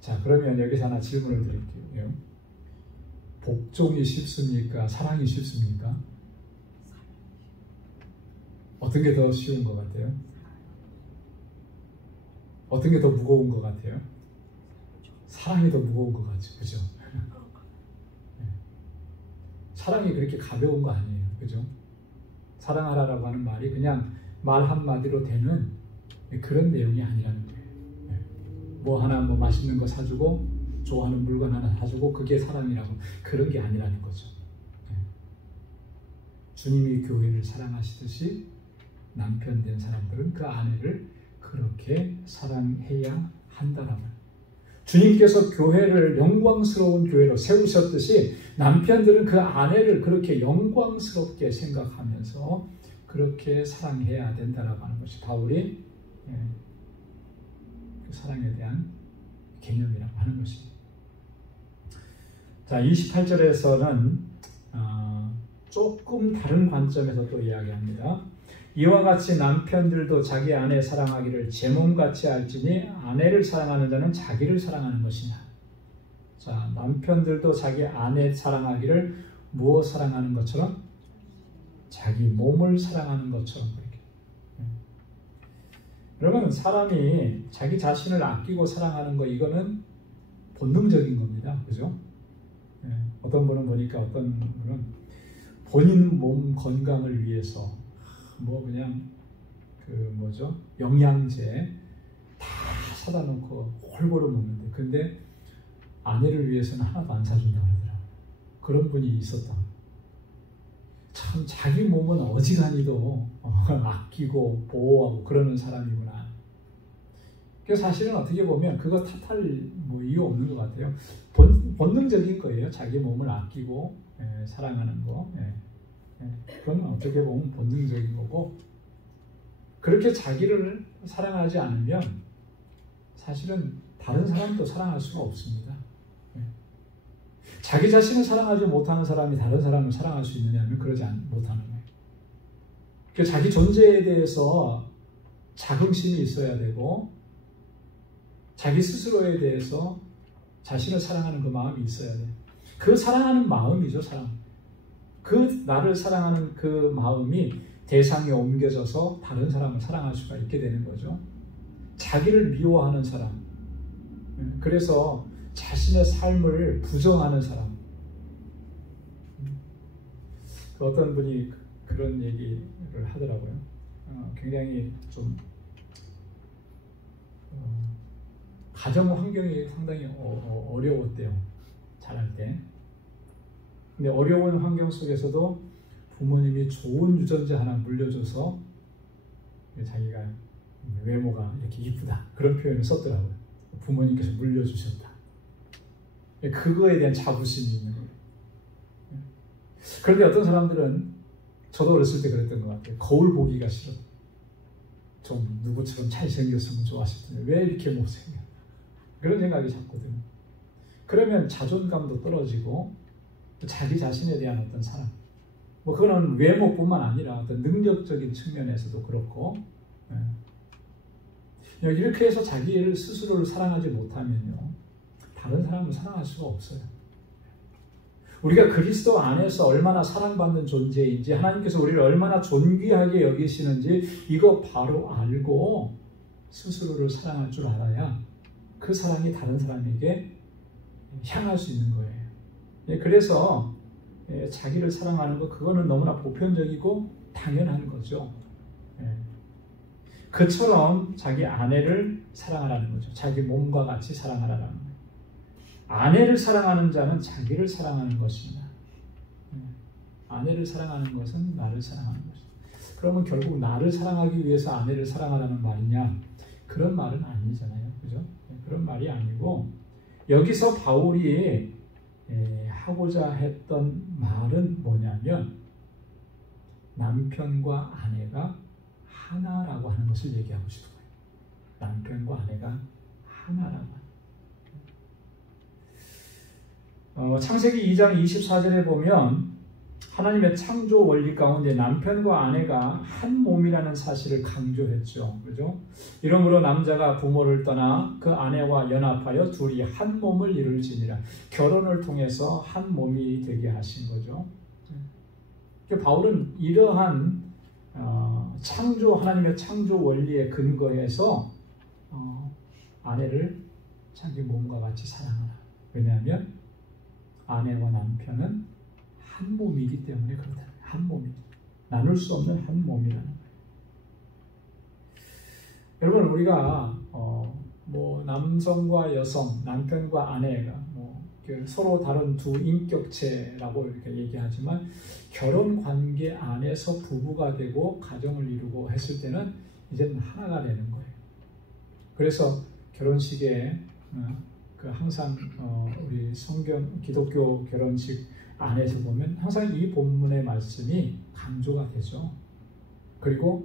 자, 그러면 여기서 하나 질문을 드릴게요. 복종이 쉽습니까? 사랑이 쉽습니까? 어떤 게 더 쉬운 것 같아요? 어떤 게 더 무거운 것 같아요? 사랑이 더 무거운 것 같죠. 그죠? 사랑이 그렇게 가벼운 거 아니에요. 그죠? 사랑하라라고 하는 말이 그냥 말 한마디로 되는 그런 내용이 아니라는 거예요. 뭐 하나 뭐 맛있는 거 사주고 좋아하는 물건 하나 사주고 그게 사랑이라고, 그런 게 아니라는 거죠. 주님이 교회를 사랑하시듯이 남편 된 사람들은 그 아내를 그렇게 사랑해야 한다라는 거예요. 주님께서 교회를 영광스러운 교회로 세우셨듯이 남편들은 그 아내를 그렇게 영광스럽게 생각하면서 그렇게 사랑해야 된다라고 하는 것이 바울이 그 사랑에 대한 개념이라고 하는 것입니다. 자, 28절에서는 조금 다른 관점에서 또 이야기합니다. 이와 같이 남편들도 자기 아내 사랑하기를 제 몸같이 알지니 아내를 사랑하는 자는 자기를 사랑하는 것이냐. 자, 남편들도 자기 아내 사랑하기를 무엇 사랑하는 것처럼? 자기 몸을 사랑하는 것처럼. 그렇게. 여러분, 사람이 자기 자신을 아끼고 사랑하는 거, 이거는 본능적인 겁니다. 그죠? 어떤 분은 보니까 어떤 분은 본인 몸 건강을 위해서 뭐 그냥 그 뭐죠? 영양제 다 사다 놓고 골고루 먹는데, 근데 아내를 위해서는 하나도 안 사준다고 그러더라고요. 그런 분이 있었다. 참 자기 몸은 어지간히도 아끼고 보호하고 그러는 사람이구나. 그래서 사실은 어떻게 보면 그거 탓할 뭐 이유 없는 것 같아요. 본능적인 거예요. 자기 몸을 아끼고 사랑하는 거. 그건 어떻게 보면 본능적인 거고, 그렇게 자기를 사랑하지 않으면 사실은 다른 사람도 사랑할 수가 없습니다. 자기 자신을 사랑하지 못하는 사람이 다른 사람을 사랑할 수 있느냐면 그러지 못하는 거예요. 그러니까 자기 존재에 대해서 자긍심이 있어야 되고, 자기 스스로에 대해서 자신을 사랑하는 그 마음이 있어야 돼요. 그 사랑하는 마음이죠, 사랑. 그 나를 사랑하는 그 마음이 대상에 옮겨져서 다른 사람을 사랑할 수가 있게 되는 거죠. 자기를 미워하는 사람, 그래서 자신의 삶을 부정하는 사람. 어떤 분이 그런 얘기를 하더라고요. 굉장히 좀 가정 환경이 상당히 어려웠대요. 자랄 때. 근데 어려운 환경 속에서도 부모님이 좋은 유전자 하나 물려줘서 자기가 외모가 이렇게 이쁘다, 그런 표현을 썼더라고요. 부모님께서 물려주셨다. 그거에 대한 자부심이 있는 거예요. 그런데 어떤 사람들은, 저도 어렸을 때 그랬던 것 같아요. 거울 보기가 싫어. 좀 누구처럼 잘생겼으면 좋았을 텐데 왜 이렇게 못생겨? 그런 생각이 잡거든요. 그러면 자존감도 떨어지고 자기 자신에 대한 어떤 사랑, 뭐 그거는 외모뿐만 아니라 어떤 능력적인 측면에서도 그렇고, 이렇게 해서 자기를 스스로를 사랑하지 못하면요, 다른 사람을 사랑할 수가 없어요. 우리가 그리스도 안에서 얼마나 사랑받는 존재인지, 하나님께서 우리를 얼마나 존귀하게 여기시는지 이거 바로 알고 스스로를 사랑할 줄 알아야 그 사랑이 다른 사람에게 향할 수 있는 거예요. 그래서 자기를 사랑하는 것, 그거는 너무나 보편적이고 당연한 거죠. 그처럼 자기 아내를 사랑하라는 거죠. 자기 몸과 같이 사랑하라는 거예요. 아내를 사랑하는 자는 자기를 사랑하는 것입니다. 아내를 사랑하는 것은 나를 사랑하는 것입니다. 그러면 결국 나를 사랑하기 위해서 아내를 사랑하라는 말이냐? 그런 말은 아니잖아요. 그죠? 그런 말이 아니고, 여기서 바울이 하고자 했던 말은 뭐냐면, 남편과 아내가 하나라고 하는 것을 얘기하고 싶은 거예요. 남편과 아내가 하나라고 하는 거예요. 창세기 2장 24절에 보면 하나님의 창조 원리 가운데 남편과 아내가 한 몸이라는 사실을 강조했죠. 그죠? 이러므로 남자가 부모를 떠나 그 아내와 연합하여 둘이 한 몸을 이룰지니라. 결혼을 통해서 한 몸이 되게 하신 거죠. 바울은 이러한 하나님의 창조 원리에 근거해서 아내를 자기 몸과 같이 사랑하라. 왜냐하면 아내와 남편은 한 몸이기 때문에 그렇다. 한 몸이. 나눌 수 없는 한 몸이라는 거예요. 여러분, 우리가 남성과 여성, 남편과 아내가 서로 다른 두 인격체라고 이렇게 얘기하지만, 결혼 관계 안에서 부부가 되고 가정을 이루고 했을 때는 이제는 하나가 되는 거예요. 그래서 결혼식에 항상 우리 기독교 결혼식 안에서 보면 항상 이 본문의 말씀이 강조가 되죠. 그리고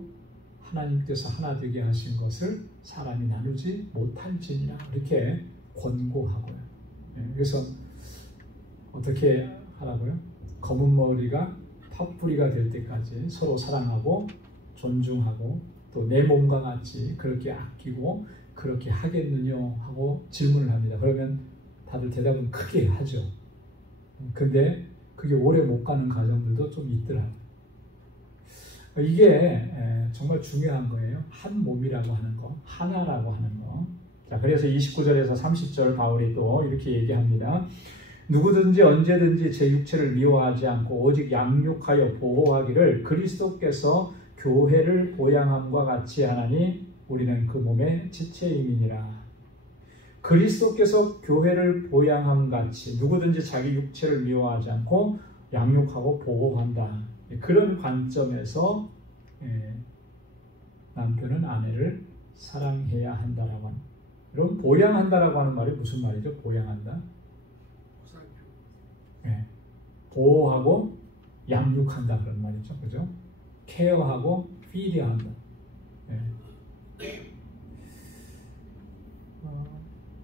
하나님께서 하나 되게 하신 것을 사람이 나누지 못할지니라, 이렇게 권고하고요. 그래서 어떻게 하라고요? 검은 머리가 팥뿌리가 될 때까지 서로 사랑하고 존중하고, 또 내 몸과 같이 그렇게 아끼고 그렇게 하겠느냐 하고 질문을 합니다. 그러면 다들 대답은 크게 하죠. 근데 그게 오래 못 가는 가정들도 좀 있더라고요. 이게 정말 중요한 거예요. 한 몸이라고 하는 거, 하나라고 하는 거. 자, 그래서 29절에서 30절 바울이 또 이렇게 얘기합니다. 누구든지 언제든지 제 육체를 미워하지 않고 오직 양육하여 보호하기를 그리스도께서 교회를 보양함과 같이 하나니 우리는 그 몸의 지체임이니라. 그리스도께서 교회를 보양함 같이 누구든지 자기 육체를 미워하지 않고 양육하고 보호한다. 그런 관점에서 남편은 아내를 사랑해야 한다라고 합니다. 여러분, 보양한다라고 하는 말이 무슨 말이죠? 보양한다. 보호하고 양육한다 그런 말이죠. 그죠? 케어하고 피드한다.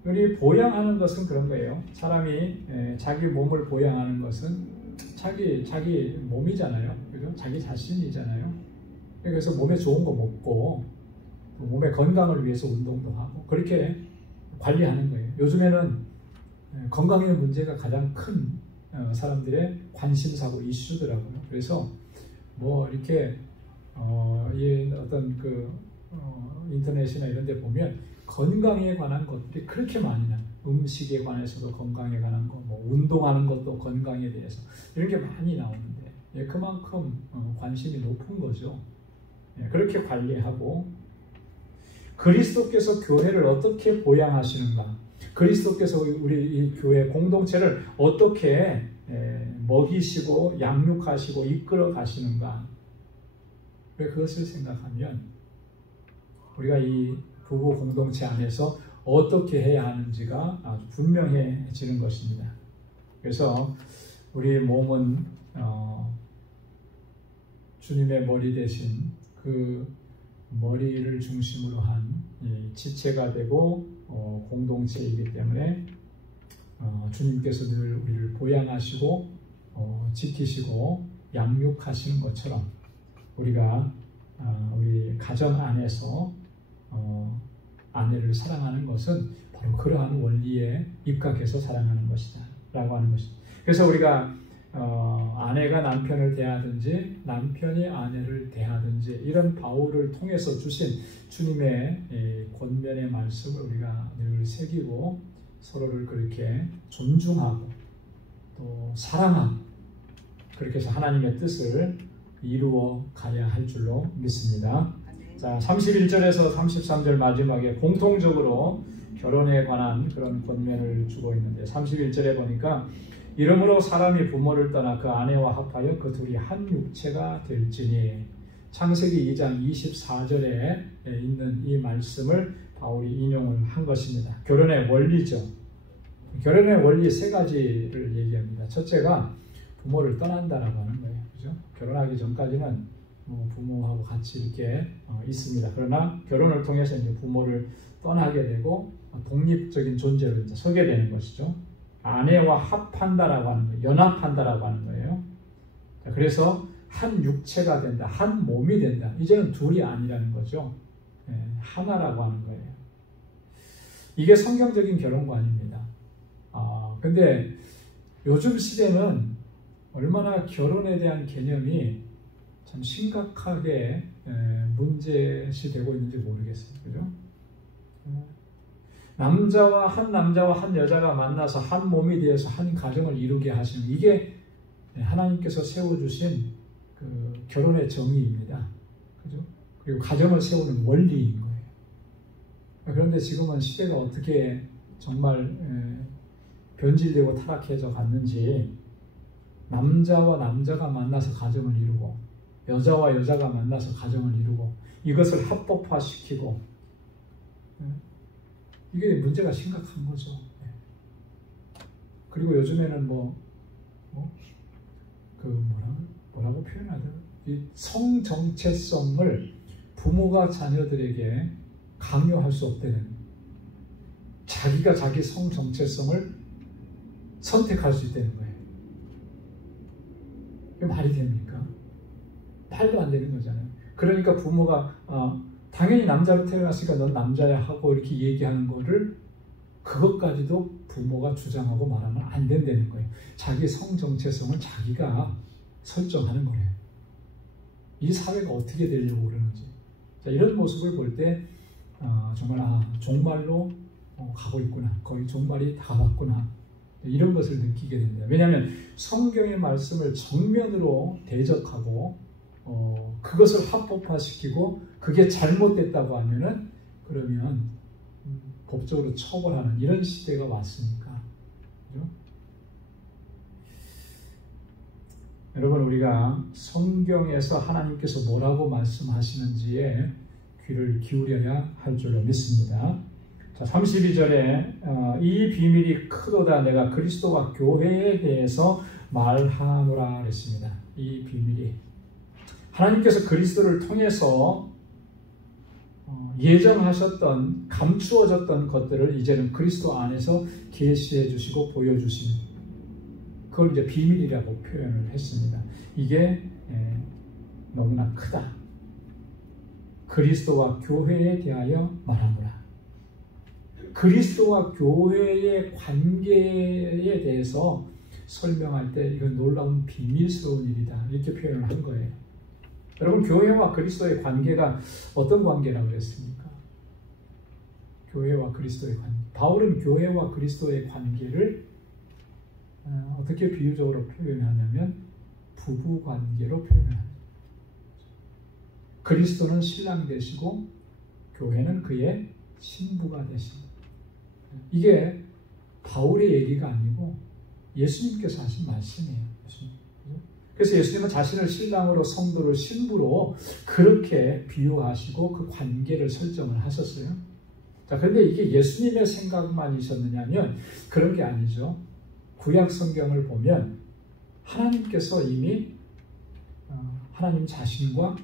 우리 보양하는 것은 그런 거예요. 사람이 자기 몸을 보양하는 것은 자기 몸이잖아요. 그죠? 자기 자신이잖아요. 그래서 몸에 좋은 거 먹고 몸의 건강을 위해서 운동도 하고 그렇게 관리하는 거예요. 요즘에는 건강의 문제가 가장 큰 사람들의 관심사고 이슈더라고요. 그래서 이렇게 어떤 인터넷이나 이런 데 보면 건강에 관한 것들이 그렇게 많이 나요. 음식에 관해서도 건강에 관한 거, 운동하는 것도 건강에 대해서 이런 게 많이 나오는데 그만큼 관심이 높은 거죠. 그렇게 관리하고, 그리스도께서 교회를 어떻게 보양하시는가, 그리스도께서 우리 이 교회 공동체를 어떻게 먹이시고 양육하시고 이끌어 가시는가, 그것을 생각하면 우리가 이 부부 공동체 안에서 어떻게 해야 하는지가 아주 분명해지는 것입니다. 그래서 우리 몸은 주님의 머리 대신 그 머리를 중심으로 한 지체가 되고 공동체이기 때문에 주님께서 늘 우리를 보양하시고 지키시고 양육하시는 것처럼 우리가 우리 가정 안에서 아내를 사랑하는 것은 바로 그러한 원리에 입각해서 사랑하는 것이다 라고 하는 것입니다. 그래서 우리가 아내가 남편을 대하든지 남편이 아내를 대하든지 이런 바울을 통해서 주신 주님의 권면의 말씀을 우리가 늘 새기고 서로를 그렇게 존중하고 또 사랑하고 그렇게 해서 하나님의 뜻을 이루어 가야 할 줄로 믿습니다. 자, 31절에서 33절 마지막에 공통적으로 결혼에 관한 그런 권면을 주고 있는데 31절에 보니까 이러므로 사람이 부모를 떠나 그 아내와 합하여 그 둘이 한 육체가 될지니 창세기 2장 24절에 있는 이 말씀을 바울이 인용을 한 것입니다. 결혼의 원리죠. 결혼의 원리 세 가지를 얘기합니다. 첫째가 부모를 떠난다라고 하는 거예요. 그죠? 결혼하기 전까지는 부모하고 같이 이렇게 있습니다. 그러나 결혼을 통해서 이제 부모를 떠나게 되고 독립적인 존재로 이제 서게 되는 것이죠. 아내와 합한다라고 하는 거예요. 연합한다라고 하는 거예요. 그래서 한 육체가 된다. 한 몸이 된다. 이제는 둘이 아니라는 거죠. 하나라고 하는 거예요. 이게 성경적인 결혼관입니다. 근데 요즘 시대는 얼마나 결혼에 대한 개념이 참 심각하게 문제시 되고 있는지 모르겠어요. 그죠? 남자와 한 여자가 만나서 한 몸이 되어서 한 가정을 이루게 하시는 이게 하나님께서 세워주신 그 결혼의 정의입니다. 그죠? 그리고 가정을 세우는 원리인 거예요. 그런데 지금은 시대가 어떻게 정말 변질되고 타락해져 갔는지 남자와 남자가 만나서 가정을 이루고 여자와 여자가 만나서 가정을 이루고 이것을 합법화시키고 이게 문제가 심각한 거죠. 그리고 요즘에는 뭐라고 표현하죠? 이 성 정체성을 부모가 자녀들에게 강요할 수 없다는 자기가 자기 성 정체성을 선택할 수 있다는 거예요. 이게 말이 됩니까? 말도 안 되는 거잖아요. 그러니까 부모가 당연히 남자로 태어났으니까 넌 남자야 하고 이렇게 얘기하는 거를 그것까지도 부모가 주장하고 말하면 안 된다는 거예요. 자기 성 정체성을 자기가 설정하는 거예요. 이 사회가 어떻게 되려고 그러는지. 자, 이런 모습을 볼 때 정말 종말로 가고 있구나. 거의 종말이 다 왔구나. 이런 것을 느끼게 됩니다. 왜냐하면 성경의 말씀을 정면으로 대적하고 그것을 합법화시키고 그게 잘못됐다고 하면은 그러면 법적으로 처벌하는 이런 시대가 왔으니까. 그죠? 여러분, 우리가 성경에서 하나님께서 뭐라고 말씀하시는지에 귀를 기울여야 할 줄로 믿습니다. 자, 32절에 이 비밀이 크도다 내가 그리스도와 교회에 대해서 말하노라 그랬습니다. 이 비밀이 하나님께서 그리스도를 통해서 예정하셨던 감추어졌던 것들을 이제는 그리스도 안에서 계시해 주시고 보여주시는 그걸 이제 비밀이라고 표현을 했습니다. 이게 너무나 크다. 그리스도와 교회에 대하여 말하노라. 그리스도와 교회의 관계에 대해서 설명할 때 이건 놀라운 비밀스러운 일이다. 이렇게 표현을 한 거예요. 여러분, 교회와 그리스도의 관계가 어떤 관계라고 그랬습니까? 교회와 그리스도의 관계. 바울은 교회와 그리스도의 관계를 어떻게 비유적으로 표현하냐면 부부 관계로 표현합니다. 그리스도는 신랑 되시고 교회는 그의 신부가 되십니다. 이게 바울의 얘기가 아니고 예수님께서 하신 말씀이에요. 그래서 예수님은 자신을 신랑으로 성도를 신부로 그렇게 비유하시고 그 관계를 설정을 하셨어요. 자, 그런데 이게 예수님의 생각만이셨느냐면 그런 게 아니죠. 구약 성경을 보면 하나님께서 이미 하나님 자신과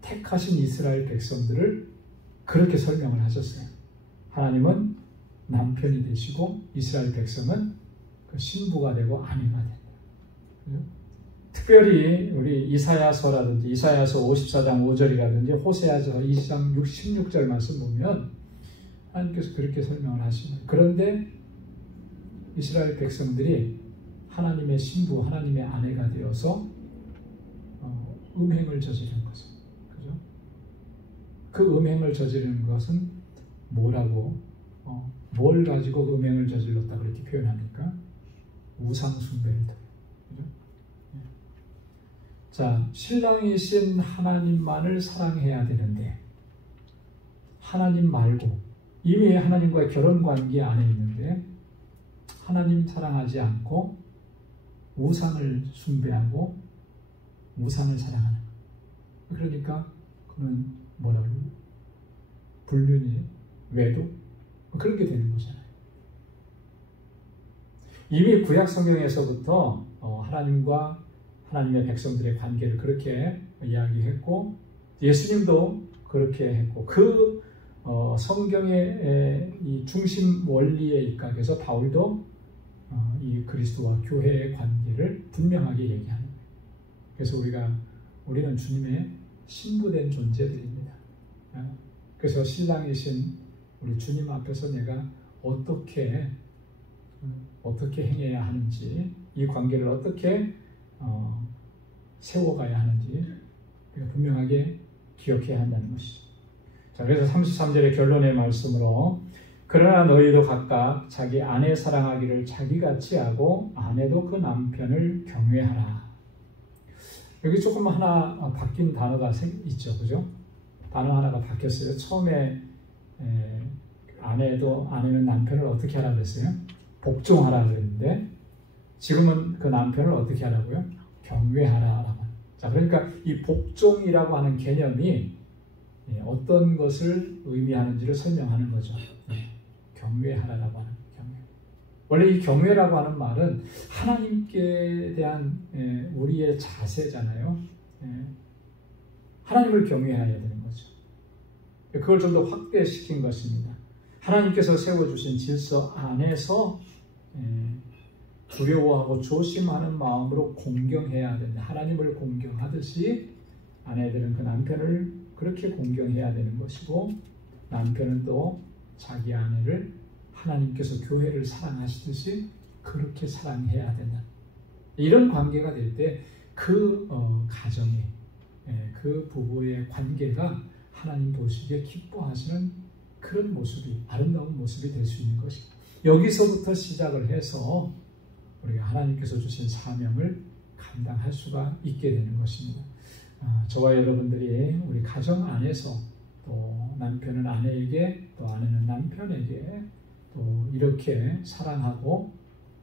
택하신 이스라엘 백성들을 그렇게 설명을 하셨어요. 하나님은 남편이 되시고 이스라엘 백성은 그 신부가 되고 아내가 된다. 그죠? 특별히 우리 이사야서라든지 이사야서 54장 5절이라든지 호세아서 20장 16절 말씀 보면 하나님께서 그렇게 설명을 하시는. 그런데 이스라엘 백성들이 하나님의 신부, 하나님의 아내가 되어서 음행을 저지른 것은, 그죠? 그 음행을 저지르는 것은 뭐라고, 뭘 가지고 음행을 저질렀다 그렇게 표현합니까? 우상 숭배를 통해. 그죠? 자, 신랑이신 하나님만을 사랑해야 되는데 하나님 말고 이미 하나님과의 결혼 관계 안에 있는데 하나님 사랑하지 않고 우상을 숭배하고 우상을 사랑하는. 그러니까 그는 뭐라고? 불륜이, 외도? 그런 게 되는 거잖아요. 이미 구약 성경에서부터 하나님과 하나님의 백성들의 관계를 그렇게 이야기했고 예수님도 그렇게 했고 그 성경의 이 중심 원리에 입각해서 바울도 이 그리스도와 교회의 관계를 분명하게 얘기하는 거예요. 그래서 우리는 주님의 신부된 존재들입니다. 그래서 신랑이신 우리 주님 앞에서 내가 어떻게 행해야 하는지, 이 관계를 어떻게 세워가야 하는지 우리가 분명하게 기억해야 한다는 것이죠. 자, 그래서 33절의 결론의 말씀으로 그러나 너희도 각각 자기 아내 사랑하기를 자기같이 하고 아내도 그 남편을 경외하라. 여기 조금 하나 바뀐 단어가 있죠, 그죠? 단어 하나가 바뀌었어요. 처음에 아내는 남편을 어떻게 하라 그랬어요? 복종하라 그랬는데 지금은 그 남편을 어떻게 하라고요? 경외하라라고. 자, 그러니까 이 복종이라고 하는 개념이 어떤 것을 의미하는지를 설명하는 거죠. 경외하라라고 하는 경외. 원래 이 경외라고 하는 말은 하나님께 대한 우리의 자세잖아요. 하나님을 경외해야 되는 거죠. 그걸 좀 더 확대시킨 것입니다. 하나님께서 세워주신 질서 안에서 두려워하고 조심하는 마음으로 공경해야 된다. 하나님을 공경하듯이 아내들은 그 남편을 그렇게 공경해야 되는 것이고 남편은 또 자기 아내를 하나님께서 교회를 사랑하시듯이 그렇게 사랑해야 된다. 이런 관계가 될 때 그 가정이 그 부부의 관계가 하나님 보시기에 기뻐하시는 그런 모습이, 아름다운 모습이 될 수 있는 것입니다. 여기서부터 시작을 해서 우리가 하나님께서 주신 사명을 감당할 수가 있게 되는 것입니다. 저와 여러분들이 우리 가정 안에서 또 남편은 아내에게 또 아내는 남편에게 또 이렇게 사랑하고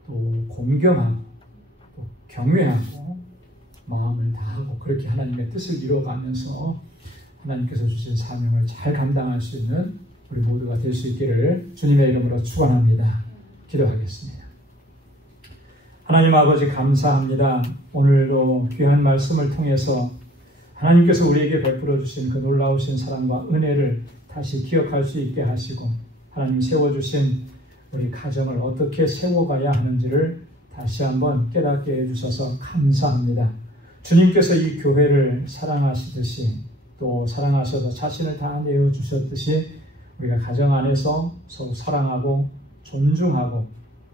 또 공경하고 또 경외하고 마음을 다하고 그렇게 하나님의 뜻을 이루어가면서 하나님께서 주신 사명을 잘 감당할 수 있는 우리 모두가 될 수 있기를 주님의 이름으로 축원합니다. 기도하겠습니다. 하나님 아버지 감사합니다. 오늘도 귀한 말씀을 통해서 하나님께서 우리에게 베풀어 주신 그 놀라우신 사랑과 은혜를 다시 기억할 수 있게 하시고 하나님 세워주신 우리 가정을 어떻게 세워가야 하는지를 다시 한번 깨닫게 해주셔서 감사합니다. 주님께서 이 교회를 사랑하시듯이 또 사랑하셔서 자신을 다 내어주셨듯이 우리가 가정 안에서 서로 사랑하고 존중하고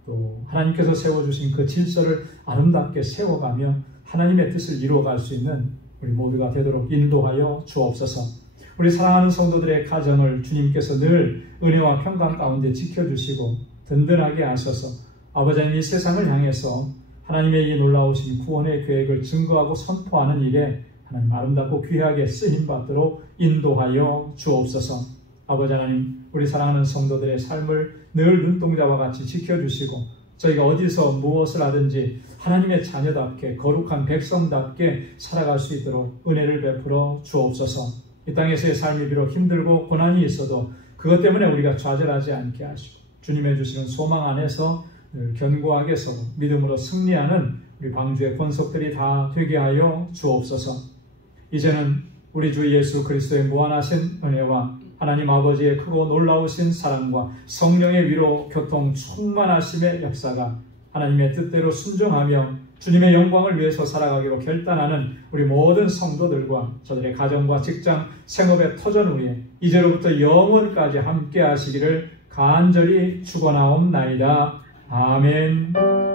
또 하나님께서 세워주신 그 질서를 아름답게 세워가며 하나님의 뜻을 이루어갈 수 있는 우리 모두가 되도록 인도하여 주옵소서. 우리 사랑하는 성도들의 가정을 주님께서 늘 은혜와 평강 가운데 지켜주시고 든든하게 하셔서 아버지 하나님 이 세상을 향해서 하나님의 이 놀라우신 구원의 계획을 증거하고 선포하는 일에 하나님 아름답고 귀하게 쓰임받도록 인도하여 주옵소서. 아버지 하나님 우리 사랑하는 성도들의 삶을 늘 눈동자와 같이 지켜주시고 저희가 어디서 무엇을 하든지 하나님의 자녀답게 거룩한 백성답게 살아갈 수 있도록 은혜를 베풀어 주옵소서. 이 땅에서의 삶이 비록 힘들고 고난이 있어도 그것 때문에 우리가 좌절하지 않게 하시고 주님의 주시는 소망 안에서 늘 견고하게 서고 믿음으로 승리하는 우리 방주의 권속들이 다 되게 하여 주옵소서. 이제는 우리 주 예수 그리스도의 무한하신 은혜와 하나님 아버지의 크고 놀라우신 사랑과 성령의 위로 교통 충만하심의 역사가 하나님의 뜻대로 순종하며 주님의 영광을 위해서 살아가기로 결단하는 우리 모든 성도들과 저들의 가정과 직장, 생업의 터전 위에 이제로부터 영원까지 함께 하시기를 간절히 축원하옵나이다. 아멘.